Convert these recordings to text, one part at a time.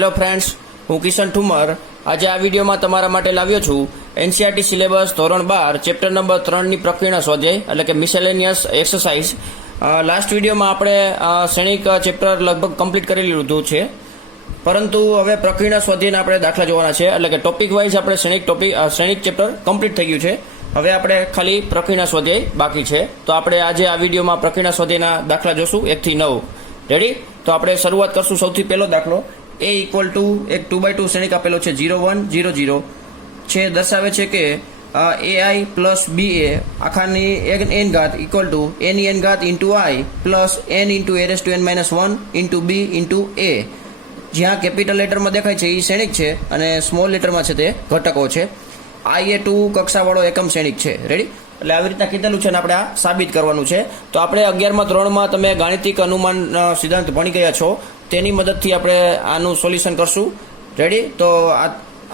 Hello friends, હું કિશન ઠુમર આજે આ વિડીયોમાં તમારા માટે લાવ્યો છું એનસીઆરટી સિલેબસ ધોરણ 12 ચેપ્ટર નંબર 3ની પ્રક્રિયા સ્વાધ્યાય એટલે કે મિસેલેનિયસ એક્સરસાઇઝ. લાસ્ટ વિડીયોમાં આપણે શ્રેણિક ચેપ્ટર લગભગ કમ્પ્લીટ કરી લીધું છે, પરંતુ હવે પ્રક્રિયા સ્વાધ્યાયના આપણે દાખલા જોવાના છે. એટલે કે ટોપિક વાઇઝ આપણે શ્રેણિક ચેપ્ટર કમ્પ્લીટ થઈ ગયું છે. હવે આપણે ખાલી પ્રક્રિયા સ્વાધ્યાય બાકી છે. તો આપણે આજે આ વિડીયોમાં પ્રક્રિયા સ્વાધ્યાયના દાખલા જોશું 1 થી 9. રેડી? તો આપણે શરૂઆત કરશું. સૌથી પહેલો દાખલો a ઇક્વલ ટુ એક 2x2 શ્રેણિક આપેલો છે 0 1 0 0 છે. દર્શાવે છે કે ai પ્લસ ba આખાની n ઘાત ઇક્વલ ટુ a ની n ઘાત into i plus n into a raise to n minus 1 into b into a. જ્યાં કેપિટલ લેટરમાં દેખાય છે એ શ્રેણિક છે અને સ્મોલ લેટરમાં છે તે ઘટકો છે. i એ 2 કક્ષાવાળો એકમ શ્રેણિક છે. રેડી? એટલે આવી રીતના કીધેલું છે ને આપણે આ સાબિત કરવાનું છે. તો આપણે 11મા ધોરણમાં તમે ગાણિતિક અનુમાન સિદ્ધાંત ભણી ગયા છો, તેની મદદથી આપણે આનું સોલ્યુશન કરશું. રેડી? તો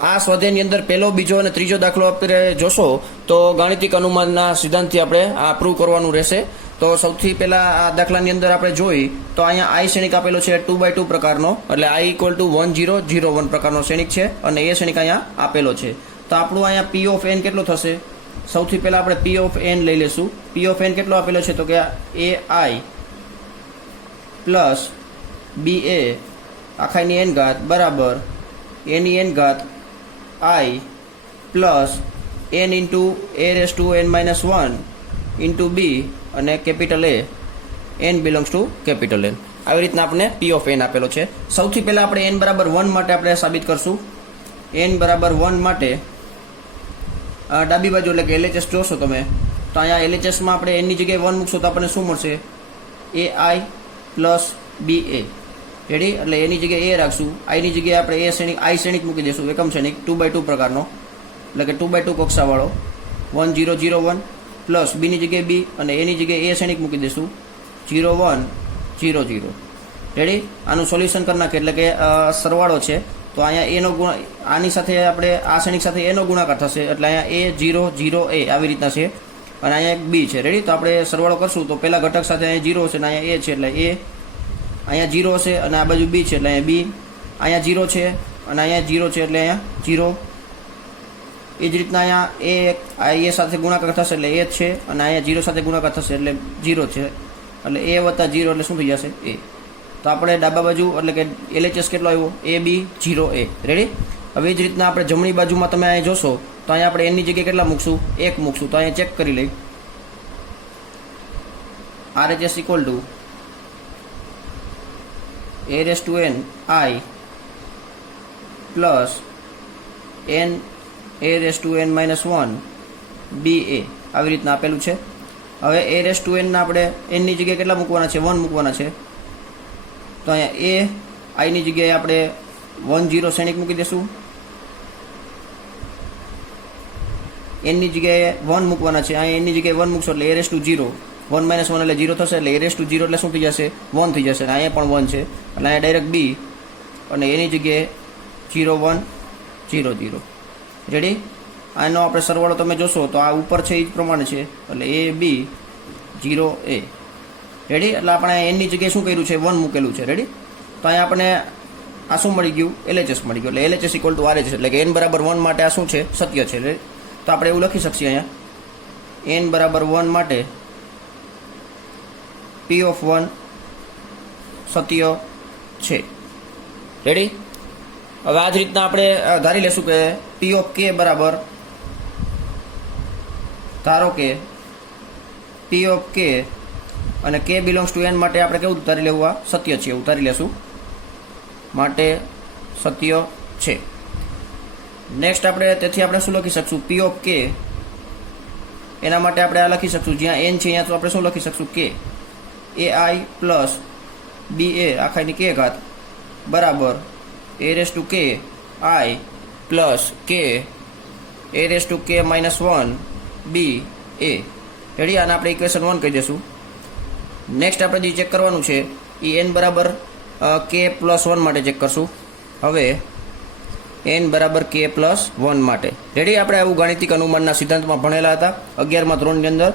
આ સ્વાધ્યાયની અંદર પહેલો, બીજો અને ત્રીજો દાખલો આપણે જોશો તો ગાણિતિક અનુમાનના સિદ્ધાંતથી આપણે આ પ્રૂવ કરવાનું રહેશે. તો સૌથી પહેલા આ દાખલાની અંદર આપણે જોઈ તો અહીંયા i શ્રેણિક આપેલો છે 2x2 પ્રકારનો, એટલે i ઇક્વલ ટુ 1 0 0 1 પ્રકારનો શ્રેણિક છે અને એ શ્રેણિક અહીંયા આપેલો છે. તો આપણું અહીંયા p ઓફ n કેટલો થશે? સૌથી પહેલા આપણે p ઓફ n લઈ લેશું. p ઓફ n કેટલો આપેલો છે? તો કે ai પ્લસ ba આખાની n ઘાત બરાબર a ની n ઘાત i plus n into a raise to n minus 1 into b અને capital A, n belongs to capital N. આવી રીતના આપણે p ઓફ n આપેલો છે. સૌથી પહેલા આપણે n બરાબર 1 માટે આપણે સાબિત કરશું. n બરાબર 1 માટે ડાબી બાજુ એટલે કે LHS જોશો તમે તો અહીંયા LHSમાં આપણે n ની જગ્યાએ 1 મૂકશો તો આપણને શું મળશે? ai plus ba. રેડી? એટલે એની જગ્યાએ a રાખશું, i ની જગ્યાએ આપણે i શ્રેણિક મૂકી દઈશું, એકમ શ્રેણિક 2x2 પ્રકારનો, એટલે કે 2x2 કક્ષાવાળો 1 0 0 1 પ્લસ b ની જગ્યાએ b અને a ની જગ્યાએ a શ્રેણિક મૂકી દઈશું 0 1 0 0. રેડી? આનું સોલ્યુશન કરી નાખીએ એટલે કે સરવાળો છે. તો અહીંયા એનો આની સાથે આપણે આ શ્રેણિક સાથે એનો ગુણાકાર થશે, એટલે અહીંયા a 0 0 a આવી રીતના છે અને અહીંયા એક b છે. રેડી? તો આપણે સરવાળો કરશું તો પહેલા ઘટક સાથે અહીંયા 0 હશે અને અહીંયા a છે એટલે a, અહીંયા 0 હશે અને આ બાજુ b છે એટલે અહીંયા b, અહીંયા 0 છે અને અહીંયા 0 છે એટલે અહીંયા 0. એ જ રીતના અહીંયા a સાથે ગુણાકાર થશે એટલે a છે અને અહીંયા 0 સાથે ગુણાકાર થશે એટલે 0 છે, એટલે a વત્તા 0 એટલે શું થઈ જશે? a. તો આપણે ડાબા બાજુ એટલે કે LHS કેટલો આવ્યો? ab 0 a. રેડી? હવે એ જ રીતના આપણે જમણી બાજુમાં તમે અહીંયા જોશો તો અહીંયા આપણે n ની જગ્યાએ કેટલા મૂકશું? 1 મૂકશું. તો અહીંયા ચેક કરી લઈ. RHS equal to a raise to n i plus n a raise to n minus 1 ba આવી રીતના આપેલું છે. હવે a રેસ ટુ n ના આપણે n ની જગ્યાએ કેટલા મૂકવાના છે? 1 મૂકવાના છે. તો અહીંયા i ની જગ્યાએ આપણે 1 0 શ્રેણિક મૂકી દઈશું, n ની જગ્યાએ 1 મૂકવાના છે. અહીંયા n ની જગ્યાએ 1 મૂકશો એટલે a રેસ ટુ 0 1 માઇનસ 1 એટલે 0 થશે, એટલે a રેસ ટુ 0 એટલે શું થઈ જશે? 1 થઈ જશે. અને અહીંયા પણ 1 છે એટલે અહીંયા ડાયરેક્ટ b અને એની જગ્યાએ 0 1 0 0. રેડી? આનો આપણે સરવાળો તમે જોશો તો આ ઉપર છે એ જ પ્રમાણે છે, એટલે a b 0 a. રેડી? એટલે આપણે n ની જગ્યાએ શું કર્યું છે? 1 મૂકેલું છે. રેડી? તો અહીંયા આપણે આ શું મળી ગયું? LHS મળી ગયું. એટલે LHS ઇક્વલ ટુ RHS એટલે કે n બરાબર 1 માટે આ શું છે? સત્ય છે. તો આપણે એવું લખી શકીએ અહીંયા n બરાબર 1 માટે p ઓફ 1 સત્ય છે. રેડી? હવે આ જ રીતના આપણે ધારી લેશું કે p ઓફ k બરાબર, ધારો કે p ઓફ k અને k બિલોંગ્સ ટુ n માટે આપણે કેવું ધારી લેવું? આ સત્ય છે એવું ધારી લેશું, માટે સત્ય છે. નેક્સ્ટ આપણે તેથી આપણે શું લખી શકશું? p ઓફ k એના માટે આપણે આ લખી શકશું, જ્યાં n છે અહીંયા તો આપણે શું લખી શકશું? k ai plus ba આખાની k ઘાત બરાબર a raise to k i plus k a raise to k minus 1 b a. Ready? આને આપણે ઇક્વેશન 1 કહી દઈશું. નેક્સ્ટ આપણે જે ચેક કરવાનું છે એ n બરાબર k પ્લસ 1 માટે ચેક કરશું. હવે n બરાબર k પ્લસ 1 માટે. રેડી? આપણે આવું ગાણિતિક અનુમાનના સિદ્ધાંતમાં ભણેલા હતા 11મા ધોરણની અંદર.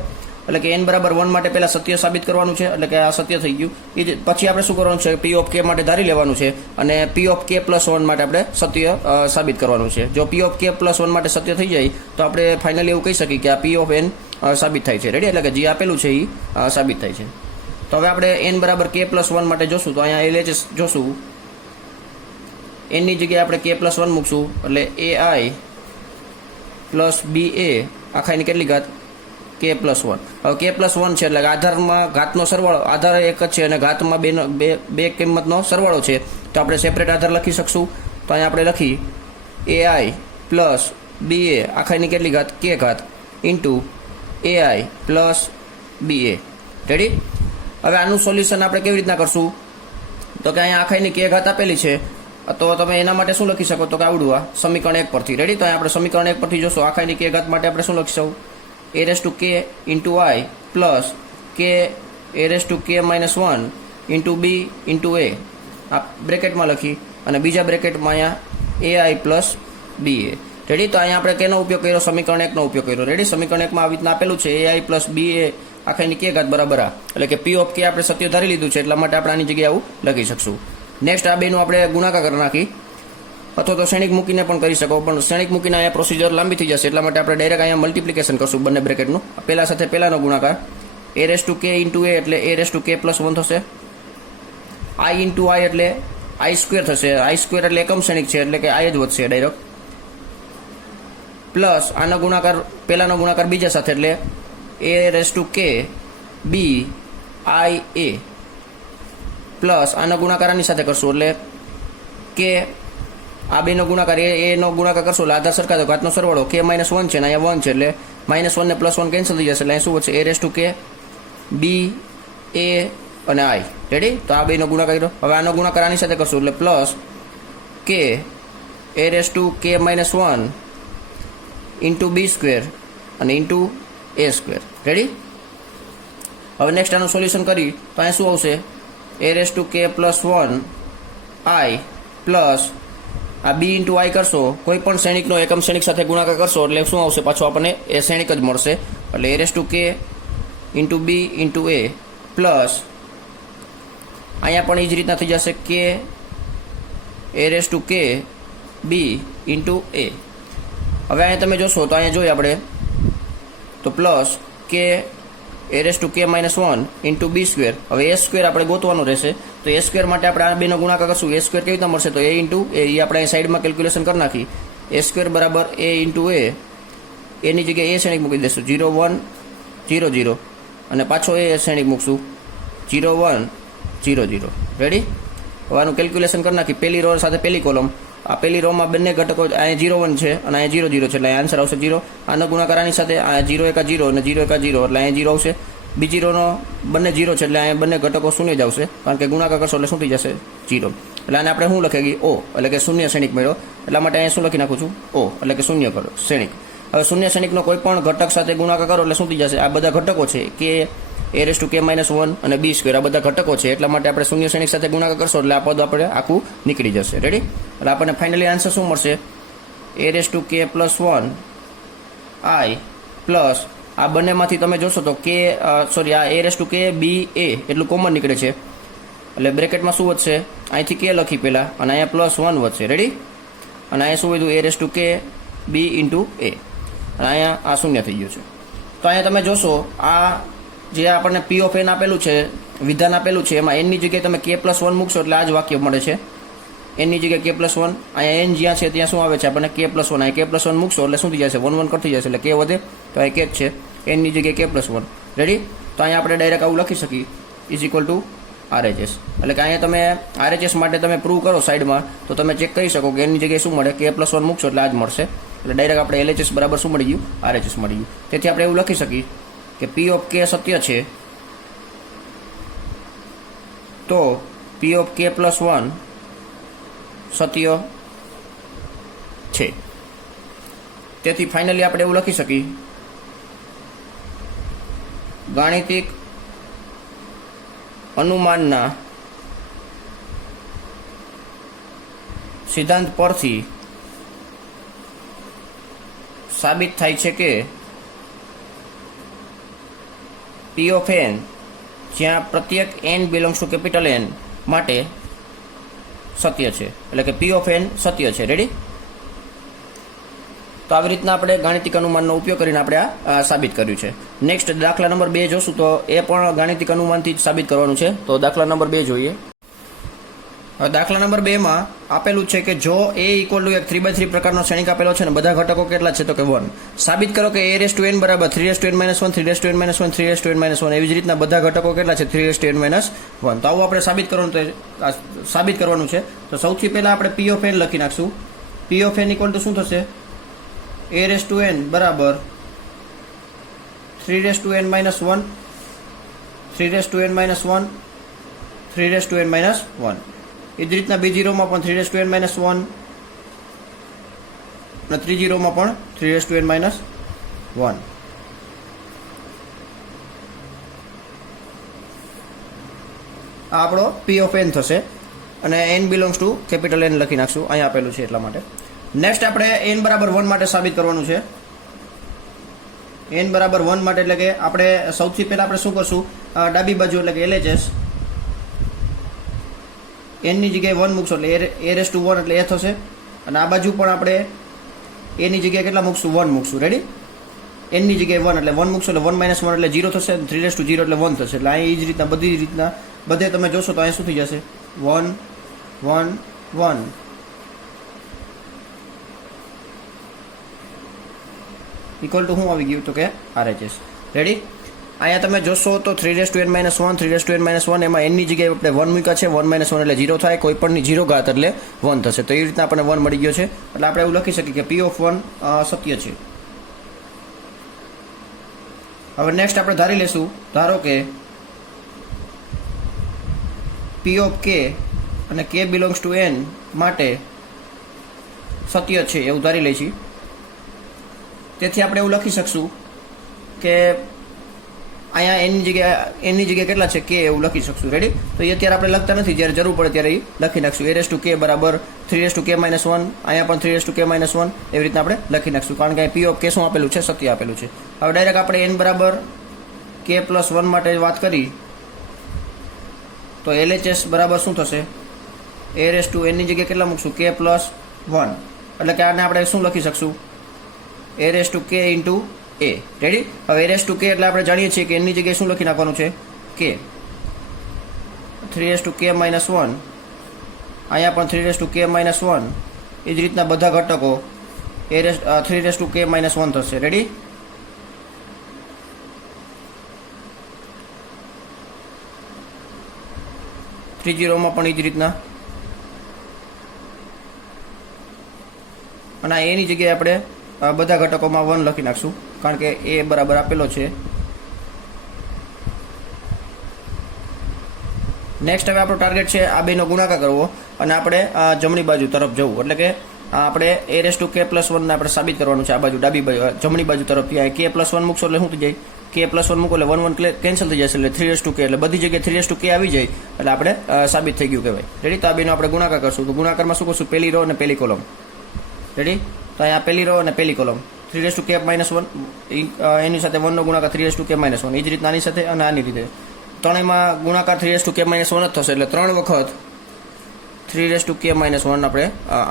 એટલે કે n બરાબર 1 માટે પહેલા સત્ય સાબિત કરવાનું છે, એટલે કે આ સત્ય થઈ ગયું. એ જ પછી આપણે શું કરવાનું છે, p ઓફ k માટે ધારી લેવાનું છે અને p ઓફ k પ્લસ 1 માટે આપણે સત્ય સાબિત કરવાનું છે. જો p ઓફ k પ્લસ 1 માટે સત્ય થઈ જાય તો આપણે ફાઇનલી એવું કહી શકીએ કે આ p ઓફ n સાબિત થાય છે. રેડી, એટલે કે જે આપેલું છે એ સાબિત થાય છે. તો હવે આપણે n બરાબર k પ્લસ 1 માટે જોશું. તો અહીંયા LHS જોશું, n ની જગ્યાએ આપણે k પ્લસ 1 મૂકશું એટલે ai પ્લસ ba આખા એની કેટલી ઘાત k પ્લસ 1. હવે k પ્લસ 1 છે એટલે આધારમાં ઘાતનો સરવાળો, આધાર એક જ છે અને ઘાતમાં બે કિંમતનો સરવાળો છે. તો આપણે સેપરેટ આધાર લખી શકશું. તો અહીંયા આપણે લખી ai પ્લસ ba આખા એની કેટલી ઘાત k ઘાત into ai plus ba. Ready. હવે આનું સોલ્યુશન આપણે કેવી રીતના કરશું, તો કે અહીંયા આખા એની k ઘાત આપેલી છે, તો તમે એના માટે શું લખી શકો, તો કે આવડું આ સમીકરણ 1 પરથી. રેડી. તો આપણે સમીકરણ 1 પરથી જોશું આખા એની k ઘાત માટે આપણે શું લખીશું, a raise to k into i plus k a raise to k minus 1 into b into a, આ બ્રેકેટમાં લખી અને બીજા બ્રેકેટમાં અહીંયા ai પ્લસ ba. રેડી. તો અહીંયા આપણે કેનો ઉપયોગ કર્યો, સમીકરણ 1 નો ઉપયોગ કર્યો. રેડી. સમીકરણ 1 માં આવી રીતના આપેલું છે ai પ્લસ ba આખા એની k ઘાત બરાબર આ, એટલે કે p ઓફ k આપણે સત્ય ધારી લીધું છે એટલા માટે આપણે આની જગ્યાએ આવું લખી શકશું. નેક્સ્ટ આ બેનું આપણે ગુણાકાર કરી નાખી, અથવા તો શ્રેણિક મૂકીને પણ કરી શકો, પણ શ્રેણિક મૂકીને અહીંયા પ્રોસિજર લાંબી થઈ જશે એટલા માટે આપણે ડાયરેક્ટ અહીંયા મલ્ટિપ્લિકેશન કરશું બંને બ્રેકેટનું. પહેલા સાથે પહેલાનો ગુણાકાર a raise to k into a એટલે a raise to k plus 1 થશે, i ઇન્ટુ i એટલે i સ્ક્વેર થશે, i સ્ક્વેર એટલે એકમ શ્રેણિક છે એટલે કે i જ વધશે ડાયરેક્ટ, પ્લસ આનો ગુણાકાર પહેલાનો ગુણાકાર બીજા સાથે એટલે a raise to k b i a plus આનો ગુણાકાર આની સાથે કરશું એટલે કે આ બેનો ગુણાકાર એ નો ગુણાકાર કરશું એટલે આધાર સરખા ઘાતનો સરવાળો k માઇનસ 1 છે ને અહીંયા 1 છે એટલે માઇનસ 1 ને પ્લસ 1 કેન્સલ થઈ જશે એટલે અહીં શું વધશે, a raise to k b a અને i. રેડી. તો આ બેનો ગુણાકાર કર્યો. હવે આનો ગુણાકાર આની સાથે કરશું એટલે plus k a raise to k minus 1 into b square અને ઇન્ટુ a સ્ક્વેર. રેડી. હવે નેક્સ્ટ આનું સોલ્યુશન કરી તો અહીંયા શું આવશે, a raise to k plus 1 i plus આ b ઇન્ટુ i કરશો, કોઈ પણ શ્રેણિકનો એકમ શ્રેણિક સાથે ગુણાકાર કરશો એટલે શું આવશે, પાછો આપણને એ શ્રેણિક જ મળશે એટલે a raise to k into b into a plus અહીંયા પણ એ જ રીતના થઈ જશે k a raise to k b into a. હવે અહીંયા તમે જોશો તો અહીંયા જોઈએ આપણે તો plus k a raise to k minus 1 into b square. હવે a સ્ક્વેર આપણે ગોતવાનું રહેશે તો a સ્ક્વેર માટે આપણે આ બેનો ગુણાકાર કરશું, a સ્ક્વેર કેવી રીતના મળશે, તો a ઇન્ટુ a એ આપણે અહીં સાઈડમાં કેલ્ક્યુલેશન કરી નાખી, a સ્ક્વેર બરાબર a ઇન્ટુ a, એની જગ્યાએ a શ્રેણિક મૂકી દઈશું 0 1 0 0 અને પાછો a શ્રેણિક મૂકશું 0 1 0 0. રેડી. હવે આનું કેલ્ક્યુલેશન કરી નાખી, પહેલી રો સાથે પહેલી કોલમ, આ પહેલી રોમાં બંને ઘટકો અહીંયા 0 1 છે અને અહીંયા 0 0 છે એટલે અહીંયા આન્સર આવશે 0. આનો ગુણાકાર આની સાથે આ 0 1 0 અને 0 1 0 એટલે અહીંયા 0 આવશે. બીજી રોનો બંને 0 છે એટલે અહીંયા બંને ઘટકો શૂન્ય જ આવશે કારણ કે ગુણાકાર કરશો એટલે શું થઈ જશે 0. એટલે આને આપણે શું લખી ઓ એટલે કે શૂન્ય શ્રેણિક મળ્યો એટલા માટે અહીંયા શું લખી નાખું છું ઓ એટલે કે શૂન્ય કરો શ્રેણિક. હવે શૂન્ય શ્રેણિકનો કોઈ પણ ઘટક સાથે ગુણાકાર કરો એટલે શું થઈ જશે, આ બધા ઘટકો છે કે a raise to k minus 1 અને b સ્ક્વેર આ બધા ઘટકો છે એટલા માટે આપણે શૂન્ય શ્રેણિક સાથે ગુણાકાર કરશો એટલે આ પદ આપણે આખું નીકળી જશે. રેડી. એટલે આપણને ફાઇનલી આન્સર શું મળશે, a raise to k plus 1 i plus આ બંનેમાંથી તમે જોશો તો k સોરી આ a raise to k b a એટલું કોમન નીકળે છે એટલે બ્રેકેટમાં શું વધશે, અહીંથી k લખી પહેલાં અને અહીંયા પ્લસ 1 વધશે. રેડી. અને અહીંયા શું વધ્યું, a raise to k b into a અને અહીંયા આ શૂન્ય થઈ ગયું છે. તો અહીંયા તમે જોશો આ જે આપણને p ઓફ n આપેલું છે, વિધાન આપેલું છે, એમાં n ની જગ્યાએ તમે k પ્લસ 1 મૂકશો એટલે આ જ વાક્ય મળે છે, n ની જગ્યાએ k પ્લસ 1, અહીંયા n જ્યાં છે ત્યાં શું આવે છે આપણને k પ્લસ 1, અહીંયા k પ્લસ 1 મૂકશો એટલે શું થઈ જશે 1 1 કટ થઈ જશે એટલે k વધે તો અહીં k જ છે, n ની જગ્યાએ k પ્લસ 1. રેડી. તો અહીંયા આપણે ડાયરેક્ટ આવું લખી શકીએ ઇઝ ઇક્વલ ટુ RHS એટલે કે અહીંયા તમે RHS માટે તમે પ્રૂવ કરો સાઈડમાં તો તમે ચેક કરી શકો કે n ની જગ્યાએ શું મળે, k પ્લસ 1 મૂકશો એટલે આ જ મળશે એટલે ડાયરેક્ટ આપણે LHS બરાબર શું મળી ગયું, RHS મળી ગયું. તેથી આપણે એવું લખી શકીએ કે p ઓફ k સત્ય છે તો p ઓફ k પ્લસ 1 સત્ય છે. તેથી ફાઇનલી આપણે એવું લખી શકીએ ગાણિતિક અનુમાનના સિદ્ધાંત પરથી સાબિત થાય છે કે પી ઓફ એન જ્યાં પ્રત્યેક n belongs to capital N માટે સત્ય છે, એટલે કે પી ઓફ એન સત્ય છે. રેડી? તો આવી રીતના આપણે ગાણિતિક અનુમાનનો ઉપયોગ કરીને આપણે આ સાબિત કર્યું છે. નેક્સ્ટ દાખલા નંબર 2 જોશું તો એ પણ ગાણિતિક અનુમાનથી જ સાબિત કરવાનું છે. તો દાખલા નંબર 2 જોઈએ. હવે દાખલા નંબર 2માં આપેલું છે કે જો a ઇક્વલ ટુ એક 3/3 પ્રકારનો શ્રેણિક આપેલો છે અને બધા ઘટકો કેટલા છે તો કે 1. સાબિત કરો કે a⁻n બરાબર 3n - 1 3n - 1 3n - 1 એવી જ રીતના બધા ઘટકો કેટલા છે 3n - 1. તો આવું આપણે સાબિત કરવાનું છે. તો સૌથી પહેલા આપણે p ઓફ n લખી નાખશું. p of n equal to શું થશે? a⁻n બરાબર 3n - 1 3n - 1 3n - 1. એ જ રીતના બીજી રોમાં પણ 3n - 1 અને ત્રીજી રોમાં પણ 3n - 1. આ આપણો p ઓફ n થશે અને n belongs to capital N લખી નાખશું, અહીંયા આપેલું છે એટલા માટે. નેક્સ્ટ આપણે n બરાબર 1 માટે સાબિત કરવાનું છે. n બરાબર 1 માટે એટલે કે આપણે સૌથી પહેલા આપણે શું કરશું, ડાબી બાજુ એટલે કે LHS n ની જગ્યાએ 1 મૂકશો એટલે a⁻1 એટલે a થશે. અને આ બાજુ પણ આપણે a ની જગ્યાએ કેટલા મૂકશું? 1 મૂકશું. રેડી? n ની જગ્યાએ 1 એટલે 1 મૂકશો એટલે 1 - 1 એટલે 0 થશે. 3/0 એટલે 1 થશે. એટલે અહીં એ જ રીતના બધી રીતના બધે તમે જોશો તો અહીં શું થઈ જશે? 1 1 1 ઇક્વલ ટુ શું આવી ગયું તો કે RHS. રેડી? અહીંયા તમે જોશો તો 3n - 1 3n - 1 એમાં n ની જગ્યાએ આપણે 1 મૂક્યા છે. 1 - 1 એટલે 0 થાય. કોઈ પણની 0 ઘાત એટલે 1 થશે. તો એ રીતના આપણને 1 મળી ગયો છે. એટલે આપણે એવું લખી શકીએ કે p ઓફ 1 સત્ય છે. હવે નેક્સ્ટ આપણે ધારી લેશું, ધારો કે p ઓફ k અને k બિલોંગ્સ ટુ n માટે સત્ય છે એવું ધારી લઈશું. તેથી આપણે એવું લખી શકશું કે અહીંયા n ની જગ્યાએ કેટલા છે? k એવું લખી શકશું. રેડી? તો એ અત્યારે આપણે લખતા નથી, જ્યારે જરૂર પડે ત્યારે એ લખી નાખશું. a⁻k બરાબર 3k - 1, અહીંયા પણ 3k - 1 એવી રીતના આપણે લખી નાખશું, કારણ કે p ઓફ k શું આપેલું છે? સત્ય આપેલું છે. હવે ડાયરેક્ટ આપણે n બરાબર k + 1 માટે વાત કરી તો LHS બરાબર શું થશે? a⁻n ની જગ્યાએ કેટલા મૂકશું? k + 1 એટલે કે આને આપણે શું લખી શકશું? a⁻k * a. રેડી? હવે a⁻k એટલે આપણે જાણીએ છીએ કે n ની જગ્યાએ શું લખી નાખવાનું છે? k. 3k - 1 અહીંયા પણ 3k - 1 એ જ રીતના બધા ઘટકો 3k - 1 થશે. રેડી? ત્રીજી રોમાં પણ એ જ રીતના. અને a ની જગ્યાએ આપણે બધા ઘટકોમાં 1 લખી નાખશું, કારણ કે a બરાબર આપેલો છે. નેક્સ્ટ હવે આપણો ટાર્ગેટ છે આ બેનો ગુણાકાર કરવો અને આપણે જમણી બાજુ તરફ જવું. એટલે કે આપણે a⁻k + 1 ને આપણે સાબિત કરવાનું છે. આ બાજુ ડાબી બાજુ જમણી બાજુ તરફથી અહીં k + 1 મૂકશો એટલે શું થઈ જાય? k + 1 મૂકો એટલે 1 1 કેન્સલ થઈ જશે, એટલે 3k એટલે બધી જગ્યાએ 3k આવી જાય એટલે આપણે સાબિત થઈ ગયું કહેવાય. રેડી? તો આ બેનો આપણે ગુણાકાર કરશું. તો ગુણાકારમાં શું કરશું? પહેલી રો અને પહેલી કોલમ. રેડી? તો અહીંયા પહેલી રો અને પહેલી કોલમ 3k - 1 એની સાથે 1 નો ગુણાકાર 3k - 1 એ જ રીતના આની સાથે અને આની રીતે ત્રણેયમાં ગુણાકાર 3k - 1 જ થશે. એટલે 3 વખત 3k - 1 આપણે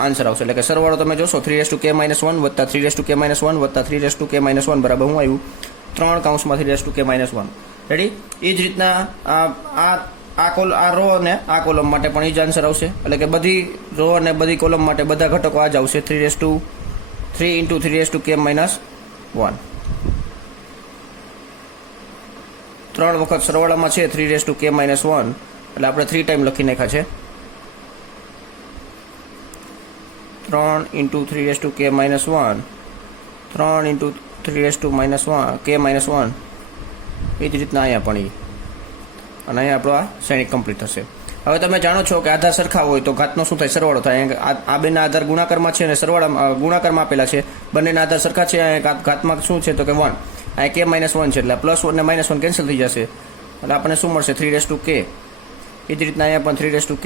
આન્સર આવશે. એટલે કે સરવાળો તમે જોશો 3k - 1 વત્તા 3k - 1 વત્તા 3k - 1 બરાબર શું આવ્યું? 3 કૌંસમાં 3k - 1. રેડી? એ જ રીતના આ રો અને આ કોલમ માટે પણ એ જ આન્સર આવશે. એટલે કે બધી રો અને બધી કોલમ માટે બધા ઘટકો આ જ આવશે. 3 × 3k - 1. 3 વખત સરવાળામાં છે 3k - 1 એટલે આપણે 3 ટાઈમ લખી નાખ્યા છે. 3 × 3k - 1 3 × 3k - 1 એ જ રીતના અહીંયા પણ અને અહીંયા આપણો આ શ્રેણી કમ્પ્લીટ થશે. હવે તમે જાણો છો કે આધાર સરખા હોય તો ઘાતનો શું થાય? સરવાળો થાય. આ બેના આધાર ગુણાકારમાં છે અને સરવાળામાં ગુણાકારમાં આપેલા છે. બંનેના આધાર સરખા છે. ઘાતમાં શું છે તો કે 1. અહીંયા k - 1 છે એટલે +1 ને -1 કેન્સલ થઈ જશે એટલે આપણને શું મળશે? 3k. એ જ રીતના અહીંયા પણ 3k.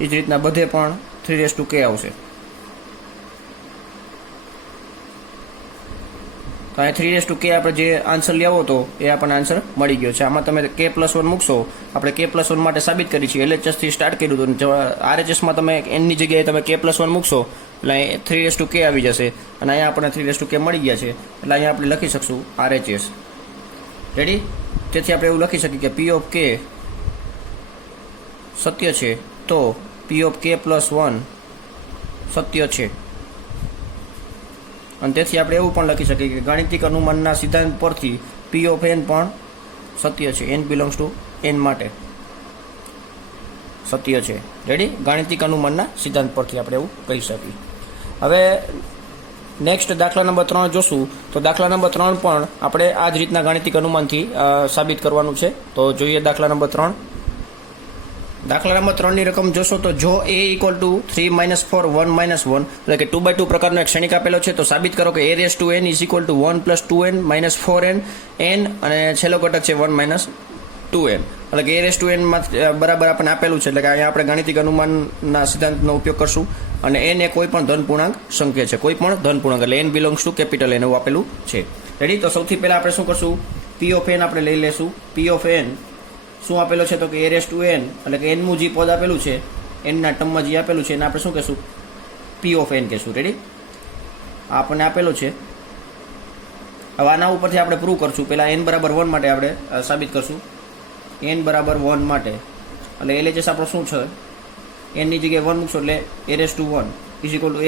એ જ રીતના બધે પણ 3k આવશે. તો અહીં 3k આપણે જે આન્સર લેવો હતો એ આપણને આન્સર મળી ગયો છે. આમાં તમે k+1 મૂકશો, આપણે k+1 માટે સાબિત કરી છે, LHS થી સ્ટાર્ટ કર્યું હતું, RHSમાં તમે n ની જગ્યાએ તમે k+1 મૂકશો એટલે અહીં 3k આવી જશે અને અહીંયા આપણને 3k મળી ગયા છે એટલે અહીંયા આપણે લખી શકશું RHS. રેડી? તેથી આપણે એવું લખી શકીએ કે P ઓફ k સત્ય છે તો P ઓફ k+1 સત્ય છે. અને તેથી આપણે એવું પણ લખી શકીએ કે ગાણિતિક અનુમાનના સિદ્ધાંત પરથી P ઓફ n પણ સત્ય છે, n બિલોંગ્સ ટુ n માટે સત્ય છે. રેડી? ગાણિતિક અનુમાનના સિદ્ધાંત પરથી આપણે એવું કહી શકીએ. હવે નેક્સ્ટ દાખલા નંબર 3 જોશું. તો દાખલા નંબર 3 પણ આપણે આ જ રીતના ગાણિતિક અનુમાનથી સાબિત કરવાનું છે. તો જોઈએ દાખલા નંબર 3. દાખલા નંબર 3 ની રકમ જોશો તો જો a = 3 - 4 1 - 1 એટલે કે 2/2 પ્રકારનો એક ક્ષણિક આપેલો છે તો સાબિત કરો કે a⁴ n = 1 + 2n - 4n n અને છેલ્લો ઘટક છે 1 - 2n એટલે કે a⁴ n માં બરાબર આપણને આપેલું છે એટલે કે અહીંયા આપણે ગાણિતિક અનુમાનના સિદ્ધાંતનો ઉપયોગ કરશું અને n એ કોઈ પણ ધન પૂર્ણાંક સંખ્યા છે, કોઈ પણ ધન પૂર્ણાંક એટલે n belongs to capital n એવું આપેલું છે. રેડી? તો સૌથી પહેલા આપણે શું કરશું, P ઓફ n આપણે લઈ લેશું. P ઓફ n શું આપેલો છે તો કે a⁴ n એટલે કે n મું જે પદ આપેલું છે n ના ટર્મમાં જે આપેલું છે એને આપણે શું કહેશું, P ઓફ n કહેશું. રેડી? આ આપણને આપેલું છે. હવે આના ઉપરથી આપણે પ્રૂવ કરશું. પહેલા n બરાબર 1 માટે આપણે સાબિત કરશું. n બરાબર 1 માટે એટલે LHS આપણો શું છે, n ની જગ્યાએ 1 મૂકશો એટલે a⁴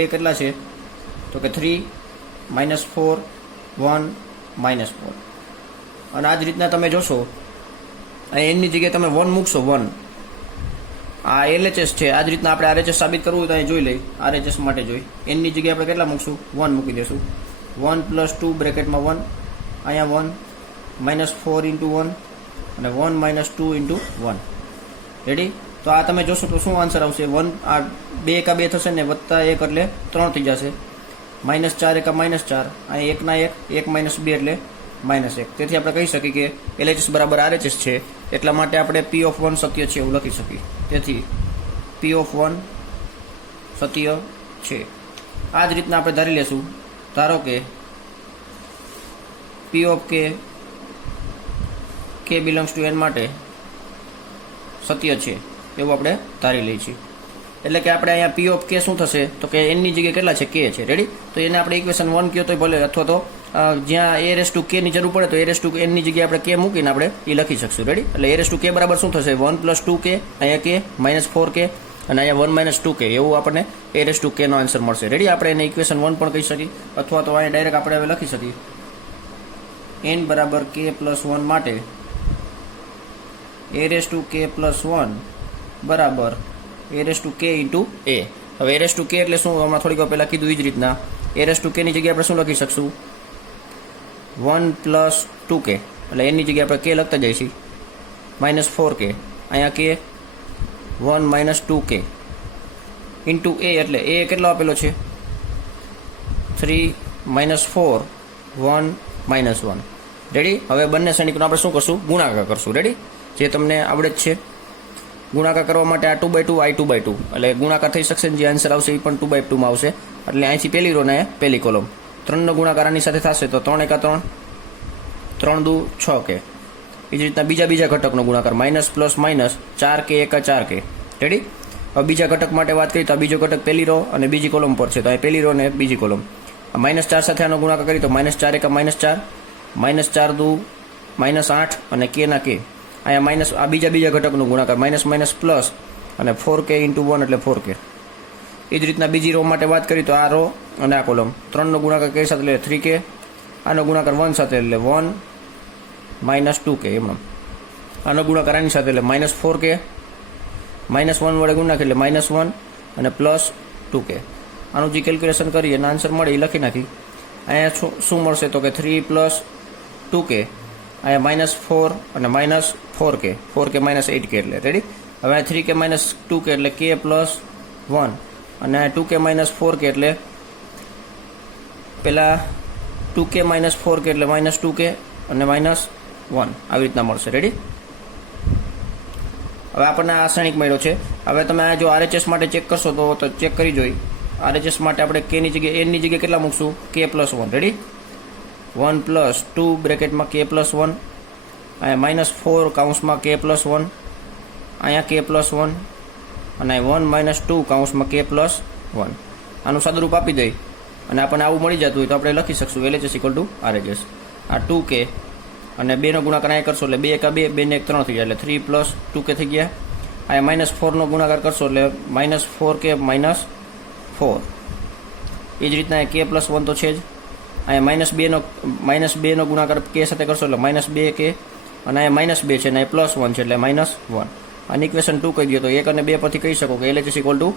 a કેટલા છે તો કે 3 - 4 1 - 4 અને આ જ રીતના તમે જોશો n ની જગ્યાએ તમે 1 મૂકશો 1 આ LHS છે. આ જ રીતના આપણે RHS સાબિત કરવું હોય તો અહીં જોઈ લઈ. RHS માટે જોઈ n ની જગ્યાએ આપણે કેટલા મૂકશું 1 મૂકી દેશું. 1 + 2 બ્રેકેટમાં 1 અહીંયા 1 - 4 × 1 અને 1 - 2 × 1. રેડી? તો આ તમે જોશો તો શું આન્સર આવશે, 1 આ 2 × 2 થશે ને વત્તા 1 એટલે 3 થઈ જશે, -4 × -4 અહીં 1 ના 1 1 - 2 એટલે -1. તેથી આપણે કહી શકીએ કે LHS બરાબર RHS છે એટલા માટે આપણે P ઓફ 1 સત્ય છે એવું લખી શકીએ. તેથી P ઓફ 1 સત્ય છે. આ જ રીતના આપણે ધારી લેશું. ધારો કે P of k belongs to n માટે સત્ય છે એવું આપણે ધારી લઈએ છીએ. એટલે કે આપણે અહીંયા P ઓફ k શું થશે તો કે n ની જગ્યાએ કેટલા છે k છે. રેડી? તો એને આપણે ઇક્વેશન 1 કહો તો ભલે, અથવા તો જ્યાં a⁴k ની જરૂર પડે તો a⁴n ની જગ્યાએ આપણે k મૂકીને આપણે એ લખી શકશું. રેડી? એટલે a⁴k બરાબર શું થશે 1 + 2k અહીંયા k -4k અને અહીંયા 1 - 2k એવું આપણને a⁴k નો આન્સર મળશે. રેડી? આપણે એને ઇક્વેશન 1 પણ કહી શકીએ અથવા તો અહીંયા ડાયરેક્ટ આપણે હવે લખી શકીએ n બરાબર k+1 માટે a⁴k+1 બરાબર a⁴k × a. હવે a⁴k એટલે શું, હમણાં થોડીક વાર પહેલાં કીધું એ જ રીતના a⁴k ની જગ્યાએ આપણે શું લખી શકશું 1 + 2k એટલે n ની જગ્યાએ આપણે k લખતા જઈએ છીએ -4k અહીંયા k 1 - 2k × a એટલે a કેટલો આપેલો છે 3 - 4 1 - 1. રેડી? હવે બંને શ્રેણિકનો આપણે શું કરશું, ગુણાકાર કરશું. રેડી? જે તમને આવડે જ છે. ગુણાકાર કરવા માટે આ 2/2 આ 2/2 એટલે ગુણાકાર થઈ શકશે ને જે આન્સર આવશે એ પણ 2/2 માં આવશે. એટલે અહીંથી પહેલી રો ને પહેલી કોલમ 3 નો ગુણાકાર આની સાથે થશે તો 3 × 3 3 × 2 6k. એ જ રીતના બીજા ઘટકનો ગુણાકાર minus plus minus 4k × 4k. Ready? હવે બીજા ઘટક માટે વાત કરીએ તો આ બીજો ઘટક પહેલી રો અને બીજી કોલમ પર છે તો અહીં પહેલી રો ને બીજી કોલમ. -4 સાથે આનો ગુણાકાર કરીએ તો -4 × -4 -4 × 2 -8 અને k ના k. અહીંયા માઇનસ આ બીજા ઘટકનો ગુણાકાર માઇનસ પ્લસ અને 4k × 1 એટલે 4k. એ જ રીતના બીજી રો માટે વાત કરીએ તો આ રો અને આ કોલમ 3 નો ગુણાકાર k સાથે એટલે 3k, આનો ગુણાકાર 1 સાથે એટલે 1 - 2k એમ. આનો ગુણાકાર આની સાથે એટલે -4k, -1 વડે ગુણાકાર એટલે -1 અને +2k. આનું જે કેલ્ક્યુલેશન કરીએ એના આન્સર મળે એ લખી નાખી. અહીંયા શું મળશે તો કે 3 + 2k અહીંયા -4 અને -4k 4k - 8k એટલે. રેડી? હવે 3k - 2k એટલે k + 1 અને 2k - 4k એટલે પેલા 2k - 4k એટલે -2k અને -1 આવી રીતના મળશે. રેડી? હવે આપણને આ શ્રેણિક મળ્યો છે. હવે તમે આ જો RHS માટે ચેક કરશો તો ચેક કરી જોઈ. RHS માટે આપણે k ની જગ્યાએ n ની જગ્યાએ કેટલા મૂકશું k + 1. રેડી? 1 પ્લસ 2 બ્રેકેટમાં કે પ્લસ 1, અહીંયા માઇનસ 4 કાઉન્સમાં કે પ્લસ 1, અહીંયા કે પ્લસ 1, અને 1 માઇનસ 2 કાઉન્સમાં કે પ્લસ 1. આનું સાદુરૂપ આપી દઈ અને આપણને આવું મળી જતું હોય તો આપણે લખી શકશું LHS ઇક્વલ ટુ RHS. આ 2k અને 2નો ગુણાકાર અહીંયા કરશો એટલે 2 એકા 2, 2 ને 1 3 થઈ જાય એટલે 3 પ્લસ 2k થઈ ગયા. અહીંયા માઇનસ 4નો ગુણાકાર કરશો એટલે માઇનસ 4k માઇનસ 4. એ જ રીતના કે પ્લસ 1 તો છે જ. અહીંયા માઇનસ 2નો ગુણાકાર કે સાથે કરશો એટલે માઇનસ 2k, અને અહીંયા માઇનસ 2 છે અને અહીંયા પ્લસ 1 છે એટલે માઇનસ 1. આની ઇક્વેશન 2 કહી દો તો 1 અને 2 પરથી કહી શકો કે LHS ઇક્વલ ટુ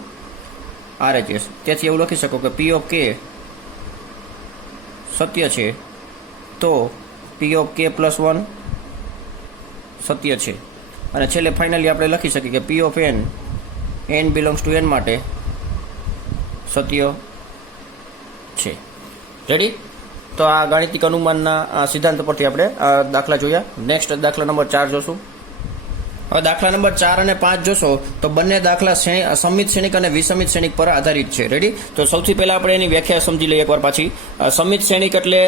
RHS. તેથી એવું લખી શકો કે P ઓફ K સત્ય છે તો P ઓફ K પ્લસ 1 સત્ય છે. અને છેલ્લે ફાઇનલી આપણે લખી શકીએ કે P of n belongs to n માટે સત્ય છે. રેડી? તો આ ગાણિતિક અનુમાનના સિદ્ધાંત પરથી આપણે આ દાખલા જોયા. નેક્સ્ટ દાખલા નંબર 4 જોશું. હવે દાખલા નંબર 4 અને 5 જોશો તો બંને દાખલા સમિત શ્રેણિક અને વિસમિત શ્રેણિક પર આધારિત છે. રેડી? તો સૌથી પહેલા આપણે એની વ્યાખ્યા સમજી લઈએ એકવાર પાછી. સમિત શ્રેણિક એટલે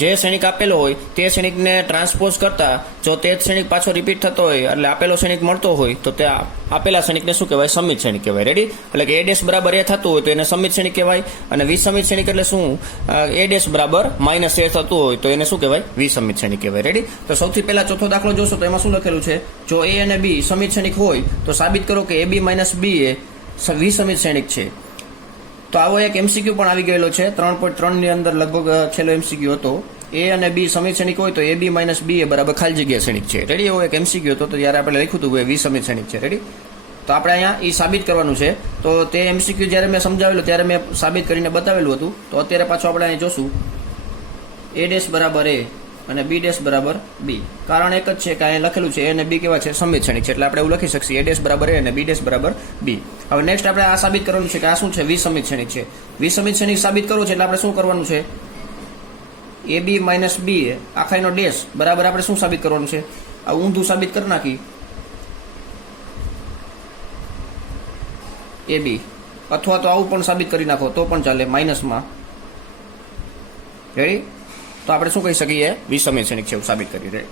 જે શ્રેણિક આપેલો હોય તે શ્રેણિકને ટ્રાન્સપોઝ કરતા જો તે જ શ્રેણિક પાછો રિપીટ થતો હોય એટલે આપેલો શ્રેણિક મળતો હોય તો તે આપેલા શ્રેણિકને શું કહેવાય? સમિત શ્રેણિક કહેવાય. રેડી? એટલે કે a' બરાબર a થતું હોય તો એને સમિત શ્રેણિક કહેવાય. અને વિસમિત શ્રેણિક એટલે શું? a' બરાબર માઇનસ a થતું હોય તો એને શું કહેવાય? વિસમિત શ્રેણિક કહેવાય. રેડી? તો સૌથી પહેલા ચોથો દાખલો જોશો તો એમાં શું લખેલું છે? જો a અને b સમિત શ્રેણિક હોય તો સાબિત કરો કે ab માઇનસ b એ વિસમિત શ્રેણિક છે. તો આવો એક MCQ પણ આવી ગયેલો છે 3.3 ની અંદર લગભગ છેલ્લો MCQ હતો. a અને b સમિત શ્રેણિક હોય તો ab માઇનસ b એ બરાબર ખાલી જગ્યા શ્રેણિક છે. રેડી? એવો એક MCQ હતો તો જ્યારે આપણે લખ્યું હતું એ વિસમિત શ્રેણિક છે. રેડી? તો આપણે અહીંયા એ સાબિત કરવાનું છે. તો તે MCQ જ્યારે મેં સમજાવેલું ત્યારે મેં સાબિત કરીને બતાવેલું હતું. તો અત્યારે પાછું આપણે અહીં જોશું a' બરાબર a અને b' બરાબર b. કારણ એક જ છે કે અહીંયા લખેલું છે a અને b કેવા છે? સમિત શ્રેણિક છે. એટલે આપણે એવું લખી શકીએ a' બરાબર a અને b' બરાબર b. હવે નેક્સ્ટ આપણે આ સાબિત કરવાનું છે કે આ શું છે? વિસમિત શ્રેણિક છે. વિસમિત શ્રેણિક સાબિત કરવું છે એટલે આપણે શું કરવાનું છે? ab માઇનસ b આખાઈનો ડેશ બરાબર આપણે શું સાબિત કરવાનું છે? આ ઊંધું સાબિત કરી નાખી ab, અથવા તો આવું પણ સાબિત કરી નાખો તો પણ ચાલે માઇનસમાં. રેડી? તો આપણે શું કહી શકીએ? વિસમિત શ્રેણિક છે એવું સાબિત કરી. રેડી?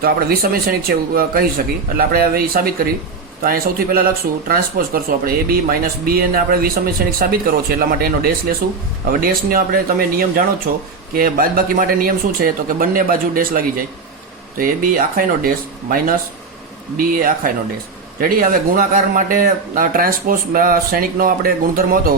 તો આપણે વિસમિત શ્રેણિક છે એવું કહી શકીએ. એટલે આપણે હવે એ સાબિત કરી તો અહીંયા સૌથી પહેલા લખશું ટ્રાન્સપોઝ કરશું આપણે ab માઇનસ b એને આપણે વિસમિત શ્રેણિક સાબિત કરવો છે એટલા માટે એનો ડેશ લેશું. હવે ડેશને આપણે તમે નિયમ જાણો છો કે બાદબાકી માટે નિયમ શું છે? તો કે બંને બાજુ ડેશ લાગી જાય. તો ab આખાઈનો ડેશ માઇનસ b એ આખાઈનો ડેશ. રેડી? હવે ગુણાકાર માટે ટ્રાન્સપોઝ શ્રેણિકનો આપણે ગુણધર્મ હતો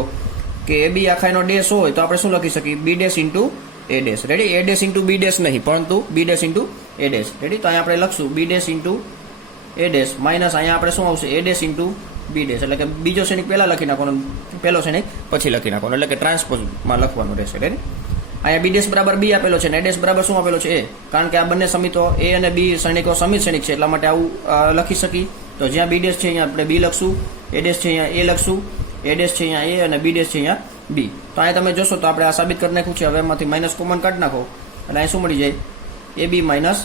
કે ab આખાઈનો ડેશ હોય તો આપણે શું લખી શકીએ? b' into a dash. Ready? a dash into b dash નહીં પરંતુ b dash into a dash. Ready? તો અહીંયા આપણે લખશું b dash into a dash minus અહીંયા આપણે શું આવશે? a dash into b dash. એટલે કે બીજો શ્રેણિક પહેલા લખી નાખવાનો, પહેલો શ્રેણિક પછી લખી નાખવાનો. એટલે કે ટ્રાન્સપોઝમાં લખવાનું રહેશે. રેડી? અહીંયા b ડેશ બરાબર b આપેલો છે અને a ડેશ બરાબર શું આપેલો છે? a. કારણ કે આ બંને સમિતો a અને b શ્રેણિકો સમિત શ્રેણિક છે એટલા માટે આવું લખી શકી. તો જ્યાં b ડેશ છે અહીંયા આપણે b લખશું, a ડેશ છે અહીંયા a લખશું, a ડેશ છે અહીંયા a અને b ડેશ છે અહીંયા b. તો અહીંયા તમે જોશો તો આપણે આ સાબિત કરી નાખ્યું છે. હવે એમાંથી માઇનસ કોમન કાઢી નાખો એટલે અહીં શું મળી જાય? ab માઇનસ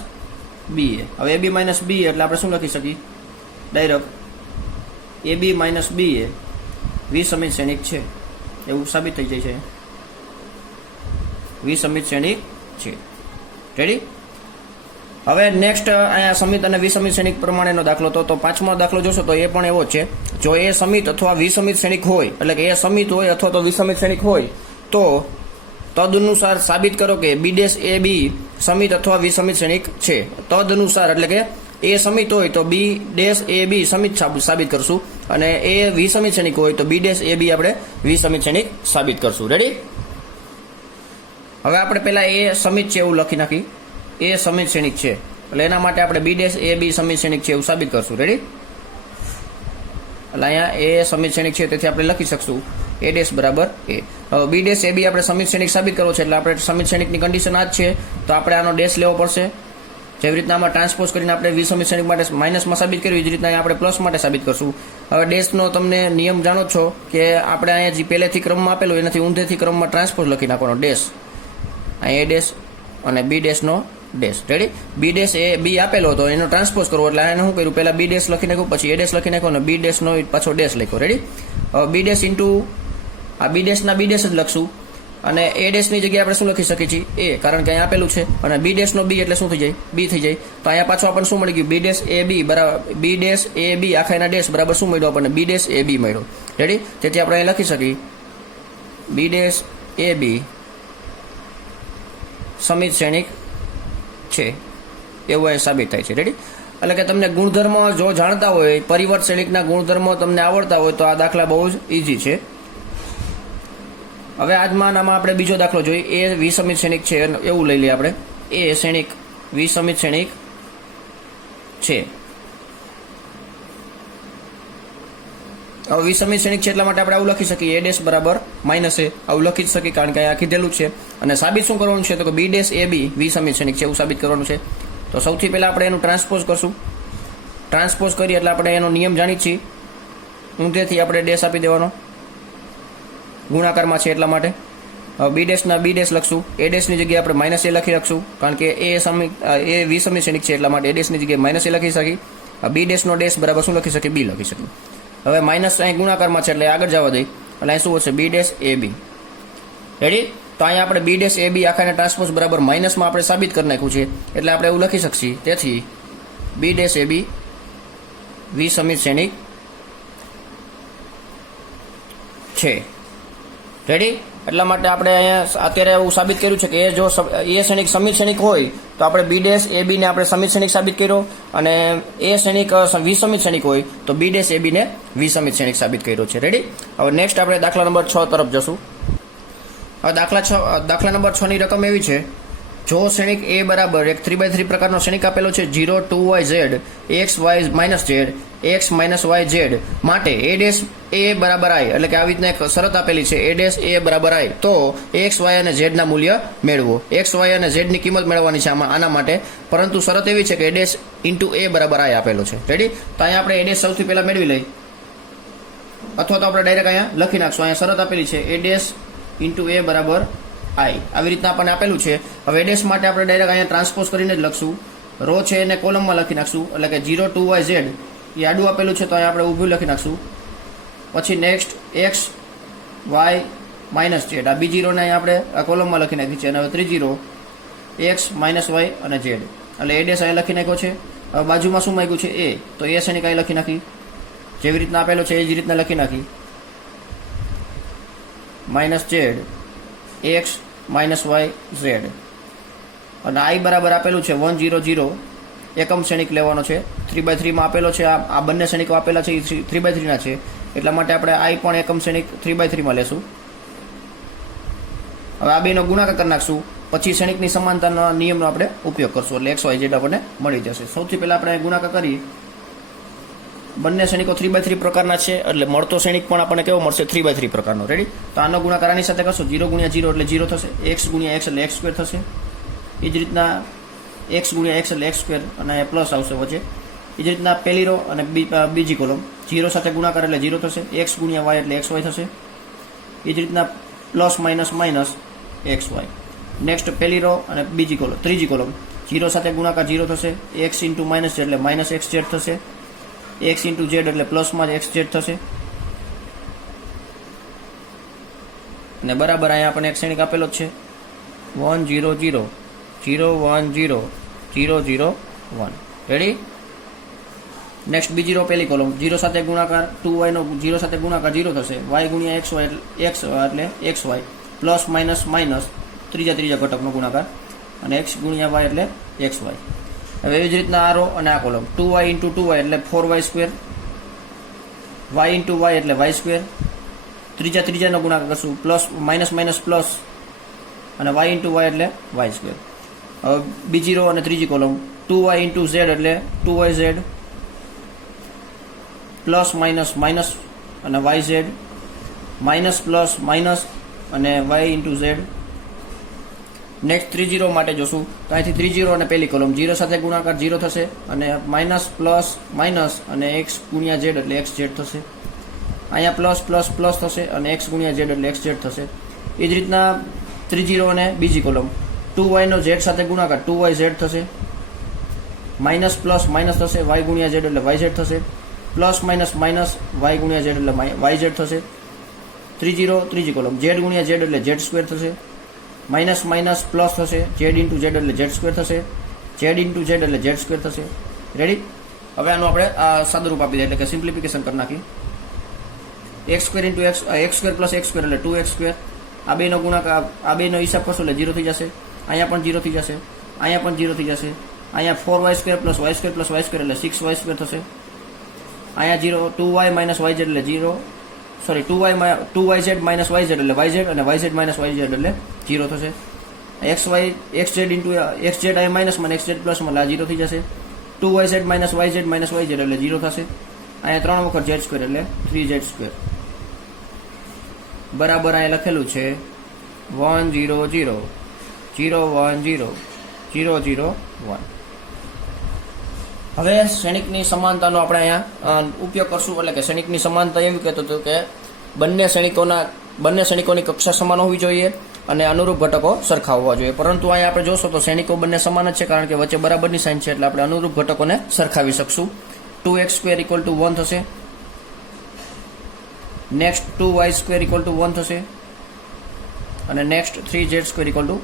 b એ. હવે ab માઇનસ b એટલે આપણે શું લખી શકીએ? ડાયરેક્ટ ab માઇનસ b એ વિસમિત શ્રેણિક છે એવું સાબિત થઈ જાય છે. વિસમિત શ્રેણિક છે. રેડી? હવે નેક્સ્ટ અહીંયા સમિત અને વિસમિત શ્રેણિક પ્રમાણેનો દાખલો તો પાંચમો દાખલો જોશો તો એ પણ એવો છે. જો એ સમિત અથવા વિસમિત શ્રેણિક હોય એટલે કે એ સમિત હોય અથવા તો વિસમિત શ્રેણિક હોય તો તદનુસાર સાબિત કરો કે b' a b સમિત અથવા વિસમિત શ્રેણિક છે. તદનુસાર એટલે કે એ સમિત હોય તો b' a b સમિત સાબિત કરશું અને એ વિસમિત શ્રેણિક હોય તો b' a b આપણે વિસમિત શ્રેણિક સાબિત કરશું. રેડી? હવે આપણે પહેલા એ સમિત છે એવું લખી નાખી. એ સમિત શ્રેણિક છે એટલે એના માટે આપણે b' a b સમિત શ્રેણિક છે એવું સાબિત કરશું. રેડી? એટલે અહીંયા એ સમિત શ્રેણિક છે તેથી આપણે લખી શકશું a ડેશ બરાબર a. હવે b' a b આપણે સમિત શ્રેણિક સાબિત કરવો છે એટલે આપણે સમિત શ્રેણિકની કન્ડિશન આ જ છે તો આપણે આનો ડેશ લેવો પડશે. જેવી રીતના આમાં ટ્રાન્સપોઝ કરીને આપણે વિસમિત શ્રેણિક માટે માઇનસમાં સાબિત કર્યું એ જ રીતના આપણે પ્લસ માટે સાબિત કરશું. હવે ડેશનો તમને નિયમ જાણો છો કે આપણે અહીંયા જે પહેલેથી ક્રમમાં આપેલો એનાથી ઊંધેથી ક્રમમાં ટ્રાન્સપોઝ લખી નાખવાનો ડેશ. અહીંયા a ડેશ અને b ડેશનો ડેશ. રેડી? b ડેશ એ b આપેલો હતો એનો ટ્રાન્સપોઝ કરવો એટલે એને શું કર્યું? પહેલા b ડેશ લખી નાખ્યું, પછી a ડેશ લખી નાખ્યો અને b ડેશનો પાછો ડેશ લખ્યો. રેડી? હવે b ડેશ ઇન્ટુ આ b ડેશના b ડેશ જ લખશું અને એ ડેશની જગ્યાએ આપણે શું લખી શકીએ છીએ એ, કારણ કે અહીંયા આપેલું છે. અને બી ડેશનો બી એટલે શું થઈ જાય? બી થઈ જાય. તો અહીંયા પાછું આપણને શું મળી ગયું? બી ડેશ એ બી બરાબર બી ડેશ એ બી આખા એના ડેશ બરાબર શું મળ્યું આપણને? બી ડેશ એ બી મળ્યો. રેડી? તેથી આપણે અહીં લખી શકીએ બી ડેશ એ બી સમિત શ્રેણિક છે એવું અહીં સાબિત થાય છે. રેડી? એટલે કે તમને ગુણધર્મો જો જાણતા હોય, પરિવર્ત શ્રેણિકના ગુણધર્મો તમને આવડતા હોય તો આ દાખલા બહુ જ ઇઝી છે. હવે આમાં આપણે બીજો દાખલો જોઈએ. એ વિસમિત શ્રેણિક છે એવું લઈ લઈએ આપણે. એ શ્રેણિક વિસમિત શ્રેણિક છે. હવે વિસમિત શ્રેણિક છે એટલા માટે આપણે આવું લખી શકીએ એ ડેશ બરાબર માઇનસ એ, આવું લખી જ શકીએ કારણ કે અહીંયા કીધેલું જ છે. અને સાબિત શું કરવાનું છે? તો કે બી ડેશ એ બી વિસમિત શ્રેણિક છે એવું સાબિત કરવાનું છે. તો સૌથી પહેલાં આપણે એનું ટ્રાન્સપોઝ કરશું. ટ્રાન્સપોઝ કરીએ એટલે આપણે એનો નિયમ જાણી છીએ. ઊંધેથી આપણે ડેશ આપી દેવાનો, ગુણાકારમાં છે એટલા માટે. હવે બી ડેશના બી ડેશ લખશું. એ ડેશની જગ્યાએ આપણે માઇનસ એ લખી રાખશું કારણ કે એ વિસમિત શ્રેણિક છે એટલા માટે એ ડેશની જગ્યાએ માઇનસ એ લખી શકીએ. બી ડેશનો ડેશ બરાબર શું લખી શકીએ? બી લખી શકીએ. હવે માઇનસ અહીં ગુણાકારમાં છે એટલે આગળ જવા દઈ એટલે અહીં શું હશે? બી ડેશ એ બી. રેડી? તો અહીંયા આપણે બી ડેશ એ બી આખાને ટ્રાન્સપોઝ બરાબર માઇનસમાં આપણે સાબિત કરી નાખ્યું છે એટલે આપણે એવું લખી શકીએ. તેથી બી ડેશ એ બી વિસમિત શ્રેણિક છે. રેડી? એટલા માટે આપણે અહીંયા અત્યારે એવું સાબિત કર્યું છે કે એ જો એ શ્રેણિક સમિત શ્રેણિક હોય તો આપણે બી ડેશ એ બીને આપણે સમિત શ્રેણિક સાબિત કર્યો, અને એ શ્રેણિક વિસમિત શ્રેણિક હોય તો બી ડેશ એ બીને વિસમિત શ્રેણિક સાબિત કર્યો છે. રેડી? હવે નેક્સ્ટ આપણે દાખલા નંબર 6 તરફ જશું. હવે દાખલા નંબર 6 ની રકમ એવી છે. જો શ્રેણિક એ બરાબર એક 3x3 પ્રકારનો શ્રેણિક આપેલો છે 0 2yz x y z x y z માટે એ ડેશ એ બરાબર i, એટલે કે આવી રીતના એક શરત આપેલી છે એ ડેશ એ બરાબર i, તો x y અને z ના મૂલ્ય મેળવો. x y અને z ની કિંમત મેળવવાની છે આના માટે, પરંતુ શરત એવી છે કે એ ડેશ ઇન્ટુ એ બરાબર i આપેલો છે. રેડી? તો અહીંયા આપણે એ ડેશ સૌથી પહેલા મેળવી લઈ, અથવા તો આપણે ડાયરેક્ટ અહીંયા લખી નાખશું. અહીંયા શરત આપેલી છે એ ડેશ ઇન્ટુ એ બરાબર i, આવી રીતના આપણને આપેલું છે. હવે એ ડેશ માટે આપણે ડાયરેક્ટ અહીંયા ટ્રાન્સપોઝ કરીને જ લખશું. રો છે એને કોલમમાં લખી નાખશું, એટલે કે 0 2yz એ આડું આપેલું છે તો અહીંયા આપણે ઊભું લખી નાખશું. પછી next x y minus z, આ બીજી રોને અહીંયા આપણે આ કોલમમાં લખી નાખી છે. અને હવે ત્રીજી રો x માઇનસ y અને z, એટલે એ ડેશ અહીંયા લખી નાખ્યો છે. હવે બાજુમાં શું માંગ્યું છે? એ, તો એ શ્રેણિક અહીં લખી નાખી, જેવી રીતના આપેલો છે એ જ રીતના લખી નાખી. Minus z x minus y z, અને i બરાબર આપેલું છે 1 0 0 એકમ શ્રેણિક લેવાનો છે. 3x3 માં આપેલો છે. આ બંને શ્રેણિકો આપેલા છે એ 3x3 ના છે એટલા માટે આપણે i પણ એકમ શ્રેણિક 3x3 માં લેશું. હવે આ બેનો ગુણાકાર કરી નાખશું, પછી શ્રેણિકની સમાનતાના નિયમનો આપણે ઉપયોગ કરશું એટલે x y z આપણને મળી જશે. સૌથી પહેલા આપણે ગુણાકાર કરી, બંને શ્રેણિકો 3x3 પ્રકારના છે એટલે મળતો શ્રેણિક પણ આપણને કેવો મળશે? 3x3 પ્રકારનો. રેડી? તો આનો ગુણાકાર આની સાથે કરશું. 0 × 0 એટલે 0 થશે, x × x એટલે x² થશે. એ જ રીતના x × x એટલે x², અને પ્લસ આવશે વચ્ચે. એ જ રીતના પહેલી રો અને બીજી કોલમ 0 સાથે ગુણાકાર એટલે 0 થશે, x × y એટલે xy થશે. એ જ રીતના plus minus minus xy. Next પહેલી રો અને બીજી કોલમ ત્રીજી કોલમ 0 સાથે ગુણાકાર 0 થશે, x × માઇનસ z એટલે માઇનસ xz થશે, x × z એટલે પ્લસમાં જ xz થશે. અને બરાબર અહીંયા આપણને એક શ્રેણિક આપેલો જ છે 1 0 0 0 1 0 0 0 1. રેડી? નેક્સ્ટ બીજી રો પહેલી કોલમ 0 સાથે ગુણાકાર 2y નો 0 સાથે ગુણાકાર 0 થશે, y × xy એટલે xy પ્લસ માઇનસ માઇનસ ત્રીજા ઘટકનો ગુણાકાર, અને x × y એટલે xy. હવે એવી જ રીતના આ રો અને આ કોલમ 2y × 2y એટલે 4y², y × y એટલે y², ત્રીજાનો ગુણાકાર કરશું, પ્લસ માઇનસ માઇનસ પ્લસ, અને y × y એટલે y². હવે બીજી રો અને ત્રીજી કોલમ 2y × z એટલે 2yz, પ્લસ માઇનસ માઇનસ અને yz, માઇનસ પ્લસ માઇનસ અને y × z. નેક્સ્ટ ત્રીજી રો માટે જોશું તો અહીંથી ત્રીજી રો અને પહેલી કોલમ 0 સાથે ગુણાકાર 0 થશે, અને માઇનસ પ્લસ માઇનસ અને x × z એટલે xz થશે. અહીંયા પ્લસ પ્લસ પ્લસ થશે અને x × z એટલે xz થશે. એ જ રીતના ત્રીજી રો અને બીજી કોલમ 2y નો z સાથે ગુણાકાર 2yz થશે, માઇનસ પ્લસ માઇનસ થશે, y × z એટલે yz થશે, plus minus minus y × z એટલે yz થશે. ત્રીજી કોલમ ઝેડ ગુણ્યા ઝેડ એટલે ઝેડ સ્ક્વેર થશે, માઇનસ માઇનસ પ્લસ થશે, ઝેડ ઇન્ટુ ઝેડ એટલે ઝેડ સ્ક્વેર થશે, ઝેડ ઇન્ટુ ઝેડ એટલે ઝેડ સ્ક્વેર થશે. રેડી? હવે આનું આપણે સાદુરૂપ આપી દઈએ એટલે કે સિમ્પ્લિફિકેશન કરી નાખી. X square into x square plus x square એટલે 2x સ્ક્વેર. આ બેનો ગુણાકાર, આ બેનો હિસાબ કરશો એટલે 0 થઈ જશે. અહીંયા પણ 0 થઈ જશે, અહીંયા પણ 0 થઈ જશે. અહીંયા 4y square plus y square plus y square એટલે 6y સ્ક્વેર થશે. અહીંયા 0, 2y માઇનસ yz એટલે 0, સોરી 2yz માઇનસ yz એટલે yz, અને yz માઇનસ yz એટલે 0 થશે. xz ઇન્ટુ xz અહીંયા માઇનસમાં અને xz પ્લસમાં એટલે 0 થઈ જશે. 2yz માઇનસ yz એટલે 0 થશે. અહીંયા 3 વખત z સ્ક્વેર એટલે 3z સ્ક્વેર બરાબર અહીંયા લખેલું છે 1 0 0 0 1 0 0 0 1. હવે શ્રેણિકની સમાનતાનો આપણે અહીંયા ઉપયોગ કરશું. એટલે કે શ્રેણિકની સમાનતા એવું કહેતો હતું કે બંને શ્રેણિકોની કક્ષા સમાન હોવી જોઈએ અને અનુરૂપ ઘટકો સરખા હોવા જોઈએ. પરંતુ અહીંયા આપણે જોશો તો શ્રેણિકો બંને સમાન જ છે, કારણ કે વચ્ચે બરાબરની સાઇન છે, એટલે આપણે અનુરૂપ ઘટકોને સરખાવી શકશું. 2x સ્ક્વેર ઇક્વલ ટુ 1 થશે. Next 2y square equal to 1 થશે. અને next 3z square equal to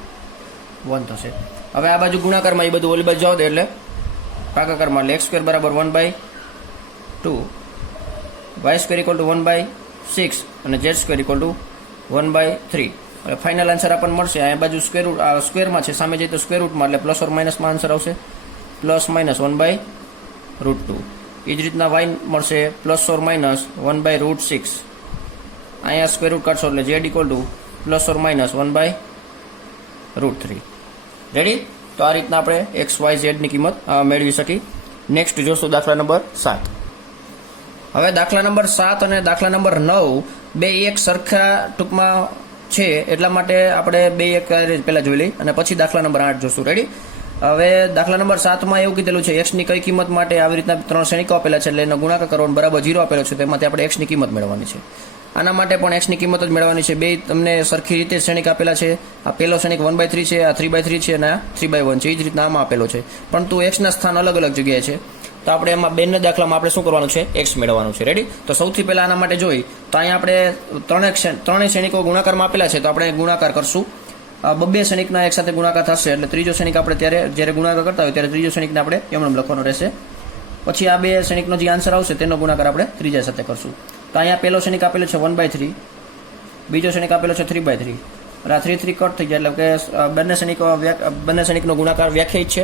1 થશે. હવે આ બાજુ ગુણાકારમાં એ બધું ઓલી બાજુ જાવ દે એટલે ભાગાકારમાં એટલે x સ્ક્વેર બરાબર 1/2, y સ્ક્વેર ઇક્વલ ટુ 1/6 અને z સ્ક્વેર ઇક્વલ ટુ 1/3. હવે ફાઇનલ આન્સર આપણને મળશે. અહીંયા બાજુ સ્ક્વેરમાં છે, સામે જઈએ તો સ્ક્વેર રૂટમાં એટલે પ્લસ ઓર માઇનસમાં આન્સર આવશે પ્લસ માઇનસ 1/√2. એ જ રીતના y મળશે પ્લસ ઓર માઇનસ 1/√6. અહીંયા સ્ક્વેર રૂટ કાઢશો એટલે z equal to plus or minus 1/√3. Ready? તો આ રીતના આપણે એક્સ વાય ઝેડની કિંમત મેળવી શકી. નેક્સ્ટ જોશું દાખલા નંબર 7. હવે દાખલા નંબર 7 અને દાખલા નંબર 9 બે એક સરખા ટૂંકમાં છે, એટલા માટે આપણે બે એક પહેલાં જોઈ લઈ અને પછી દાખલા નંબર 8 જોશું. રેડી? હવે દાખલા નંબર 7માં એવું કીધેલું છે એક્સની કઈ કિંમત માટે આવી રીતના 3 શ્રેણિકો આપેલા છે એટલે એનો ગુણાકાર કરવાનો બરાબર 0 આપેલો છે, તેમાંથી આપણે એક્સની કિંમત મેળવવાની છે. આના માટે પણ એક્સની કિંમત જ મેળવવાની છે. બે તમને સરખી રીતે શ્રેણિક આપેલા છે. આ પહેલો શ્રેણિક 1/3 છે, આ 3/3 છે અને આ 3/1 છે. એ જ રીતના આમાં આપેલો છે, પરંતુ એક્સના સ્થાન અલગ અલગ જગ્યાએ છે. તો આપણે એમાં બંને દાખલામાં આપણે શું કરવાનું છે? એક્સ મેળવવાનું છે. રેડી? તો સૌથી પહેલા આના માટે જોઈ તો અહીંયા આપણે ત્રણેય શ્રેણિકો ગુણાકારમાં આપેલા છે, તો આપણે ગુણાકાર કરશું. બબ્બે શ્રેણિકના એક સાથે ગુણાકાર થશે એટલે ત્રીજો શ્રેણિક આપણે જ્યારે ગુણાકાર કરતા હોય ત્યારે ત્રીજો શ્રેણિકને આપણે એમ લખવાનો રહેશે. પછી આ બે શ્રેણિકનો જે આન્સર આવશે તેનો ગુણાકાર આપણે ત્રીજા સાથે કરશું. તો અહીંયા પહેલો શ્રેણિક આપેલો છે 1/3, બીજો શ્રેણિક આપેલો છે 3/3. એટલે આ 3 3 કટ થઈ જાય એટલે કે બંને શ્રેણિકનો ગુણાકાર વ્યાખ્યાયિત છે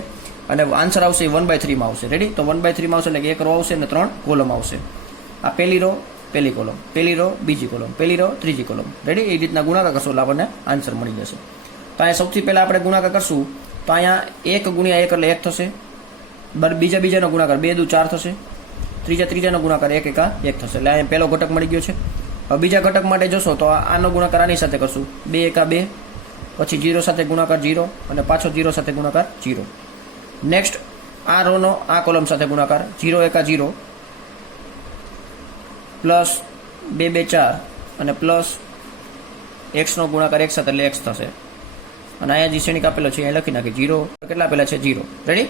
અને આન્સર આવશે 1/3માં આવશે. રેડી? તો 1/3માં આવશે એટલે કે એક રો આવશે અને 3 કોલમ આવશે. આ પહેલી રો પહેલી કોલમ, પહેલી રો બીજી કોલમ, પહેલી રો ત્રીજી કોલમ. રેડી? એ રીતના ગુણાકાર કરશો એટલે આપણને આન્સર મળી જશે. તો અહીંયા સૌથી પહેલાં આપણે ગુણાકાર કરશું તો અહીંયા 1 ગુણ્યા 1 એટલે 1 થશે. બીજાનો ગુણાકાર 2 દુ 4 થશે. ત્રીજાનો ગુણાકાર 1 1 1 થશે. એટલે અહીંયા પહેલો ઘટક મળી ગયો છે. હવે બીજા ઘટક માટે જોશો તો આનો ગુણાકાર આની સાથે કરશું 2 1 2, પછી 0 સાથે ગુણાકાર 0 અને પાછો 0 સાથે ગુણાકાર 0. નેક્સ્ટ આ રોનો આ કોલમ સાથે ગુણાકાર 0 1 0 પ્લસ 2 2 4 અને પ્લસ એક્સનો ગુણાકાર 1 સાથે એટલે એક્સ થશે. અને અહીંયા જે શ્રેણિક આપેલો છે અહીંયા લખી નાખી 0 કેટલા આપેલા છે 0. રેડી?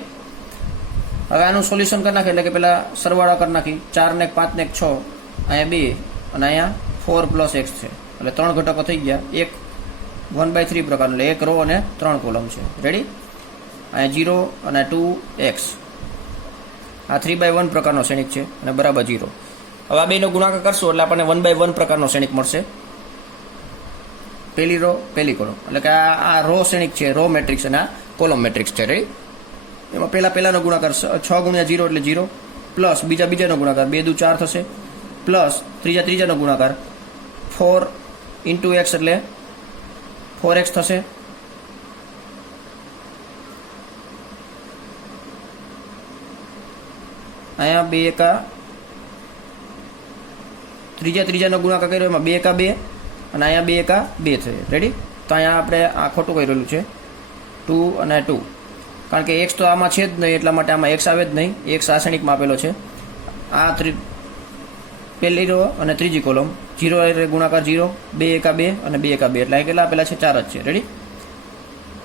હવે આનું સોલ્યુશન કરી નાખીએ એટલે કે પેલા સરવાળા કરી નાખી 4 ને 5 ને 6, અહીંયા 2 અને અહીંયા 4 પ્લસ x છે એટલે 3 ઘટકો થઈ ગયા. એક 1/3 પ્રકારનો એટલે એક રો અને 3 કોલમ છે. રેડી? અહીંયા 0 અને 2x, આ 3/1 પ્રકારનો શ્રેણિક છે અને બરાબર 0. હવે આ બેનો ગુણાકાર કરશું એટલે આપણને 1/1 પ્રકારનો શ્રેણિક મળશે. પહેલી રો પહેલી કોલમ એટલે કે આ રો શ્રેણિક છે, રો મેટ્રિક્સ અને આ કોલમ મેટ્રિક્સ છે. રેડી? એમાં પહેલાનો ગુણાકાર 6 ગુણ્યા 0 એટલે 0, પ્લસ બીજાનો ગુણાકાર 2 દુ 4 થશે, પ્લસ ત્રીજાનો ગુણાકાર 4 ઇન્ટુ x એટલે 4x થશે. અહીંયા 2 1 ત્રીજાનો ગુણાકાર કર્યો એમાં 2 1 2 અને અહીંયા 2 1 2 થશે. રેડી? તો અહીંયા આપણે આ ખોટું કહી રહેલું છે 2 અને 2, કારણ કે એક્સ તો આમાં છે જ નહીં એટલા માટે આમાં એક્સ આવે જ નહીં. એક્સ આ શ્રેણિકમાં આપેલો છે. આ પહેલી રો અને ત્રીજી કોલમ 0 એટલે ગુણાકાર 0, 2 1 2 અને 2 1 2 એટલે અહીં કેટલા આપેલા છે 4 જ છે. રેડી?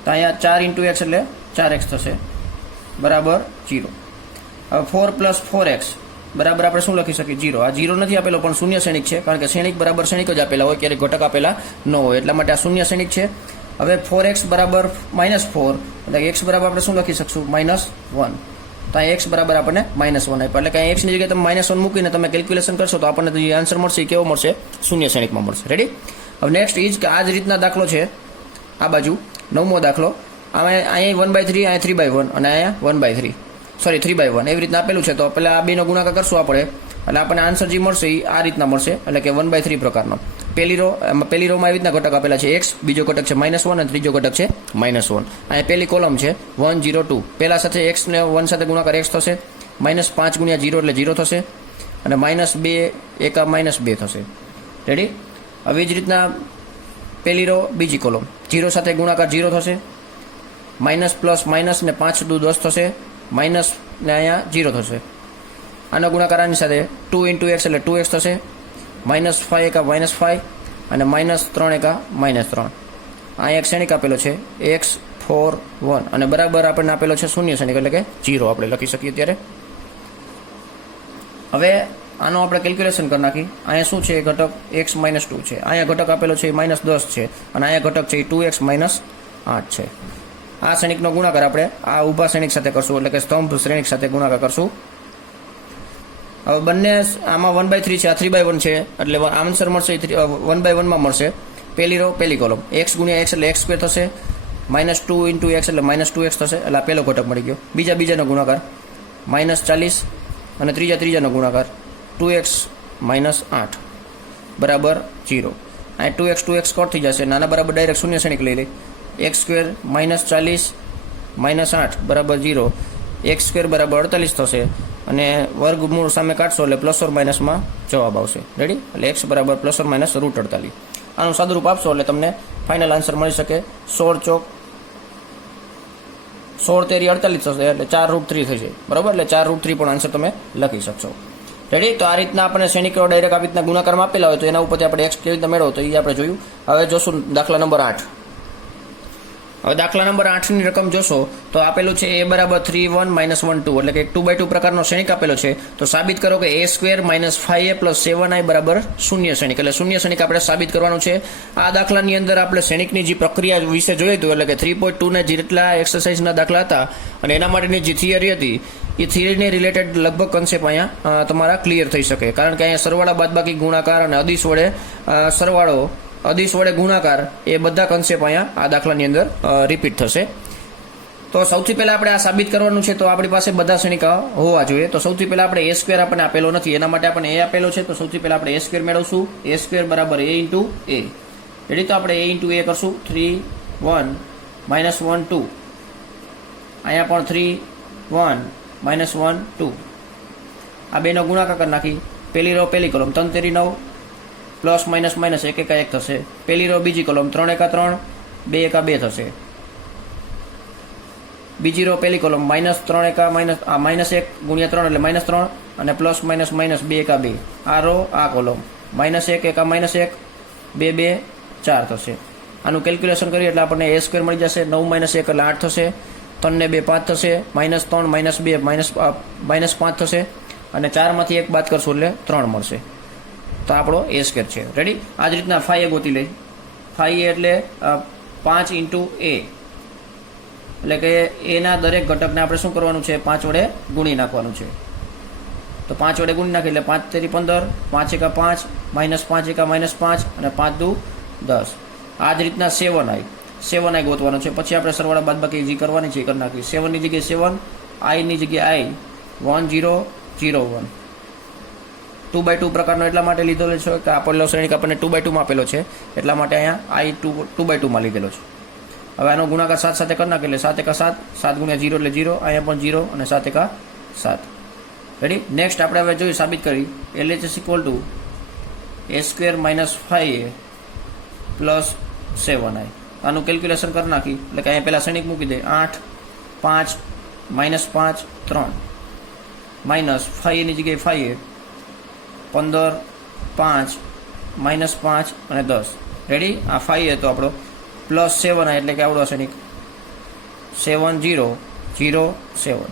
તો અહીંયા 4 ઇન્ટુ એક્સ એટલે 4x થશે બરાબર 0. હવે 4 પ્લસ 4x બરાબર આપણે શું લખી શકીએ 0. આ 0 નથી આપેલો પણ શૂન્ય શ્રેણિક છે, કારણ કે શ્રેણિક બરાબર શ્રેણિક જ આપેલા હોય, ક્યારેક ઘટક આપેલા ન હોય, એટલા માટે આ શૂન્ય શ્રેણિક છે. હવે 4x બરાબર -4 એટલે x બરાબર આપણે શું લખી શકશું -1. તો આ x બરાબર આપણને -1 આપ્યો, એટલે કે x ની જગ્યાએ તમે -1 મૂકીને તમે કેલ્ક્યુલેશન કરશો તો આપણને જે આન્સર મળશે એ કેવો મળશે? શૂન્ય શ્રેણિકમાં મળશે. રેડી? હવે નેક્સ્ટ ઇઝ કે આ જ રીતના દાખલો છે આ બાજુ 9મો દાખલો. આમાં અહીંયા 1/3, અહીંયા 3/1 અને અહીંયા 1/3, સોરી 3/1 એવી રીતના આપેલું છે. તો પહેલાં આ બેનો ગુણાકાર કરશું આપણે, એટલે આપણને આન્સર જે મળશે એ આ રીતના મળશે, એટલે કે 1/3 પ્રકારનો. પહેલી રોમાં આવી રીતના ઘટક આપેલા છે x, બીજો ઘટક છે -1 અને ત્રીજો ઘટક છે -1. અહીંયા પહેલી કોલમ છે 1 0 2. પહેલા સાથે x ને 1 સાથે ગુણાકાર x થશે, -5 × 0 એટલે 0 થશે, અને -2 એકા -2 થશે. રેડી? આવી જ રીતના પહેલી રો બીજી કોલમ 0 સાથે ગુણાકાર 0 થશે, માઇનસ પ્લસ માઇનસ ને 5 × 10 થશે, માઇનસ ને અહીંયા 0 થશે. આનો ગુણાકાર આની સાથે 2 × x એટલે 2x થશે, -5 એકા -5 અને -3 એકા -3. આ એક શ્રેણિક આપેલો છે x 4 1 અને બરાબર આપણને આપેલો છે શૂન્ય શ્રેણિક, એટલે કે 0 આપણે લખી શકીએ. ત્યારે હવે આનો આપણે કેલ્ક્યુલેશન કરી નાખી. અહીંયા શું છે? ઘટક x -2 છે, અહીંયા ઘટક આપેલો છે -10 છે, અને અહીંયા ઘટક છે 2x -8 છે. આ શ્રેણિકનો ગુણાકાર આપણે આ ઊભા શ્રેણિક સાથે કરશું, એટલે કે સ્તંભ શ્રેણિક સાથે ગુણાકાર કરશું. હવે બંને આમાં 1/3 છે, આ 3/1 છે, એટલે આન્સર મળશે 1/1 માં મળશે. પહેલી રો પહેલી કોલમ x × x એટલે x² થશે, -2 × x એટલે -2x થશે, એટલે આ પહેલો ઘટક મળી ગયો. બીજાનો ગુણાકાર -40 અને ત્રીજાનો ગુણાકાર 2x -8 બરાબર 0. અહીં 2x કટ થઈ જશે, નાના બરાબર ડાયરેક્ટ શૂન્ય શ્રેણિક લઈ લઈ. x² -40 -8 બરાબર 0, x² બરાબર 48 થશે, અને વર્ગમૂળ સામે કાઢશો એટલે પ્લસ ઓર માઇનસમાં જવાબ આવશે. રેડી? એટલે x બરાબર +/- આનું સાદુરૂપ આપશો એટલે તમને ફાઇનલ આન્સર મળી શકે 16 ચોક 16 તેરી 48 થશે, એટલે 4√3 થશે. બરાબર? એટલે 4√3 પણ આન્સર તમે લખી શકશો. રેડી? તો આ રીતના આપણે શ્રેણિકો ડાયરેક્ટ આવી રીતના ગુણાકારમાં આપેલા હોય તો એના ઉપરથી આપણે x કેવી રીતે મેળવો તો એ આપણે જોયું. હવે જોશું દાખલા નંબર 8. હવે દાખલા નંબર 8ની રકમ જોશો તો આપેલું છે a બરાબર 3 1 -1 2, એટલે કે 2/2 પ્રકારનો શ્રેણિક આપેલો છે. તો સાબિત કરો કે a² - 5a + 7i બરાબર શૂન્ય શ્રેણિક, એટલે શૂન્ય શ્રેણિક આપણે સાબિત કરવાનું છે. આ દાખલાની અંદર આપણે શ્રેણિકની જે પ્રક્રિયા વિશે જોયું હતું, એટલે કે 3.2 ના જેટલા એક્સરસાઇઝના દાખલા હતા અને એના માટેની જે થિયરી હતી એ થિયરીને રિલેટેડ લગભગ કન્સેપ્ટ અહીંયા તમારા ક્લિયર થઈ શકે, કારણ કે અહીંયા સરવાળા બાદબાકી ગુણાકાર અને અદિશ વડે સરવાળો અદિશ વડે ગુણાકાર એ બધા કન્સેપ્ટ અહીંયા આ દાખલાની અંદર રિપીટ થશે. તો સૌથી પહેલાં આપણે આ સાબિત કરવાનું છે, તો આપણી પાસે બધા શ્રેણિકા હોવા જોઈએ. તો સૌથી પહેલાં આપણે a² આપણને આપેલો નથી, એના માટે આપણે a આપેલો છે. તો સૌથી પહેલાં આપણે a² મેળવશું. a² બરાબર a × a. રેડી? તો આપણે a × a કરશું. 3 1 -1 2, અહીંયા પણ 3 1 -1 2. આ બેનો ગુણાકાર કરી નાખી. પહેલી રો પહેલી કોલમ 3 તેરી 9 પ્લસ માઇનસ માઇનસ 1 એકા 1 થશે. પહેલી રો બીજી કોલમ 3 એકા 3 2 એકા 2 થશે. બીજી રો પહેલી કોલમ -3 એકા -1 ગુણ્યા 3 એટલે -3 અને પ્લસ માઇનસ માઇનસ 2 એકા 2. આ રો આ કોલમ -1 એકા -1 2 2 4 થશે. આનું કેલ્ક્યુલેશન કરીએ એટલે આપણને a² મળી જશે. 9 - 1 એટલે 8 થશે. 3 ને 2 5 થશે. -3 -2 -5 થશે, અને 4 માંથી 1 બાદ કરશું એટલે 3 મળશે. તો આપણો a² છે. રેડી? આ જ રીતના 5a ગોતી લઈ. 5a એટલે 5 × a, એટલે કે એના દરેક ઘટકને આપણે શું કરવાનું છે? 5 વડે ગુણી નાખવાનું છે. તો 5 વડે ગુણી નાખી એટલે 5 તેરી 15, 5 એકા 5, -5 એકા -5 અને 5 દુ 10. આ જ રીતના 7i ગોતવાનું છે. પછી આપણે સરવાળા બાદબાકી જે કરવાની છે એ કરી નાખી. 7 ની જગ્યાએ 7, i ની જગ્યાએ i, 1 0 0 1. 2/2 પ્રકારનો એટલા માટે લીધેલો છે કે આપેલો શ્રેણિક આપણને 2/2 માં આપેલો છે, એટલા માટે અહીંયા i 2/2 માં લીધેલો છે. હવે આનો ગુણાકાર 7 સાથે કરી નાખે એટલે 7 એકા 7, 7 ગુણ્યા 0 એટલે 0, અહીંયા પણ 0 અને 7 એકા 7. રેડી? નેક્સ્ટ આપણે હવે જોઈએ સાબિત કરી. LHS = a² - 5a + 7i. આનું કેલ્ક્યુલેશન કરી નાખી એટલે કે અહીંયા પહેલાં શ્રેણિક મૂકી દે. 8 5 -5 3 -5 ની જગ્યાએ 5a, 15 5 -5 અને 10. રેડી? આ 5a તો આપણો +7i એટલે કે આવડો શ્રેણિક 7 0 0 7.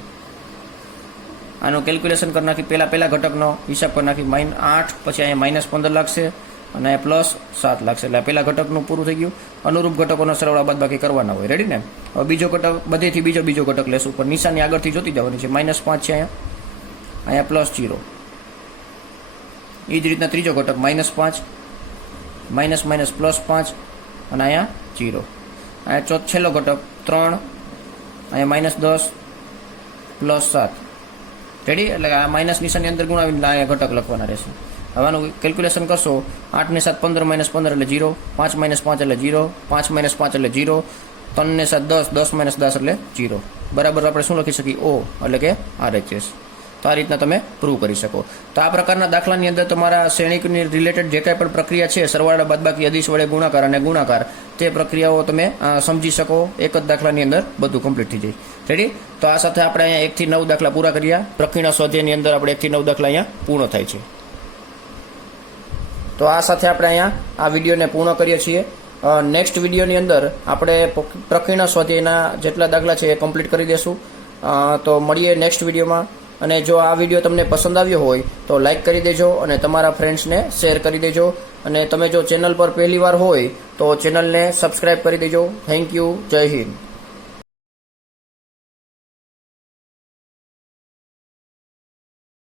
આનું કેલ્ક્યુલેશન કરી નાખી, પહેલા ઘટકનો હિસાબ કરી નાખી, -8, પછી અહીંયા -15 લાગશે અને +7 લાગશે. એટલે પહેલા ઘટકનું પૂરું થઈ ગયું. અનુરૂપ ઘટકોનો સરવાળા બાદબાકી કરવાના હોય. રેડી ને? હવે બીજો ઘટક, બધેથી બીજો ઘટક લેશું, પણ નિશાની આગળથી જોતી જવાની છે. -5 છે અહીંયા +0. એ જ રીતના ત્રીજો ઘટક -5, -+5 અને અહીંયા 0. અહીંયા છેલ્લો ઘટક 3, અહીંયા -10 +7. રેડી? એટલે આ માઇનસ નિશાનની અંદર ગુણાવીને અહીંયા ઘટક લખવાના રહેશે. હવે આનું કેલ્ક્યુલેશન કરશો, 8 ને 7 15, -15 એટલે 0, 5 - 5 એટલે 0, 5 - 5 એટલે 0, 3 ને 7 10, 10 - 10 એટલે 0. બરાબર આપણે શું લખી શકીએ? O એટલે કે RHS. તો આ રીતના તમે પ્રૂવ કરી શકો. તો આ પ્રકારના દાખલાની અંદર તમારા શ્રેણીકની રિલેટેડ જે કાંઈ પણ પ્રક્રિયા છે, સરવાળા બાદબાકી, અદિશ વડે ગુણાકાર અને ગુણાકાર, તે પ્રક્રિયાઓ તમે સમજી શકો. એક જ દાખલાની અંદર બધું કમ્પ્લીટ થઈ જાય. રેડી? તો આ સાથે આપણે અહીંયા 1 થી 9 દાખલા પૂરા કર્યા. પ્રક્રિયા સ્વાધ્યાયની અંદર આપણે 1 થી 9 દાખલા અહીંયા પૂર્ણ થાય છે. તો આ સાથે આપણે અહીંયા આ વિડીયોને પૂર્ણ કરીએ છીએ. નેક્સ્ટ વિડીયોની અંદર આપણે પ્રક્રિયા સ્વાધ્યાયના જેટલા દાખલા છે એ કમ્પ્લીટ કરી દેશું. તો મળીએ નેક્સ્ટ વિડીયોમાં. અને જો આ વિડીયો તમને પસંદ આવ્યો હોય તો લાઇક કરી દેજો અને તમારા ફ્રેન્ડ્સને શેર કરી દેજો. અને તમે જો ચેનલ પર પહેલી વાર હોય તો ચેનલને સબસ્ક્રાઈબ કરી દેજો. Thank you. જય હિન્દ.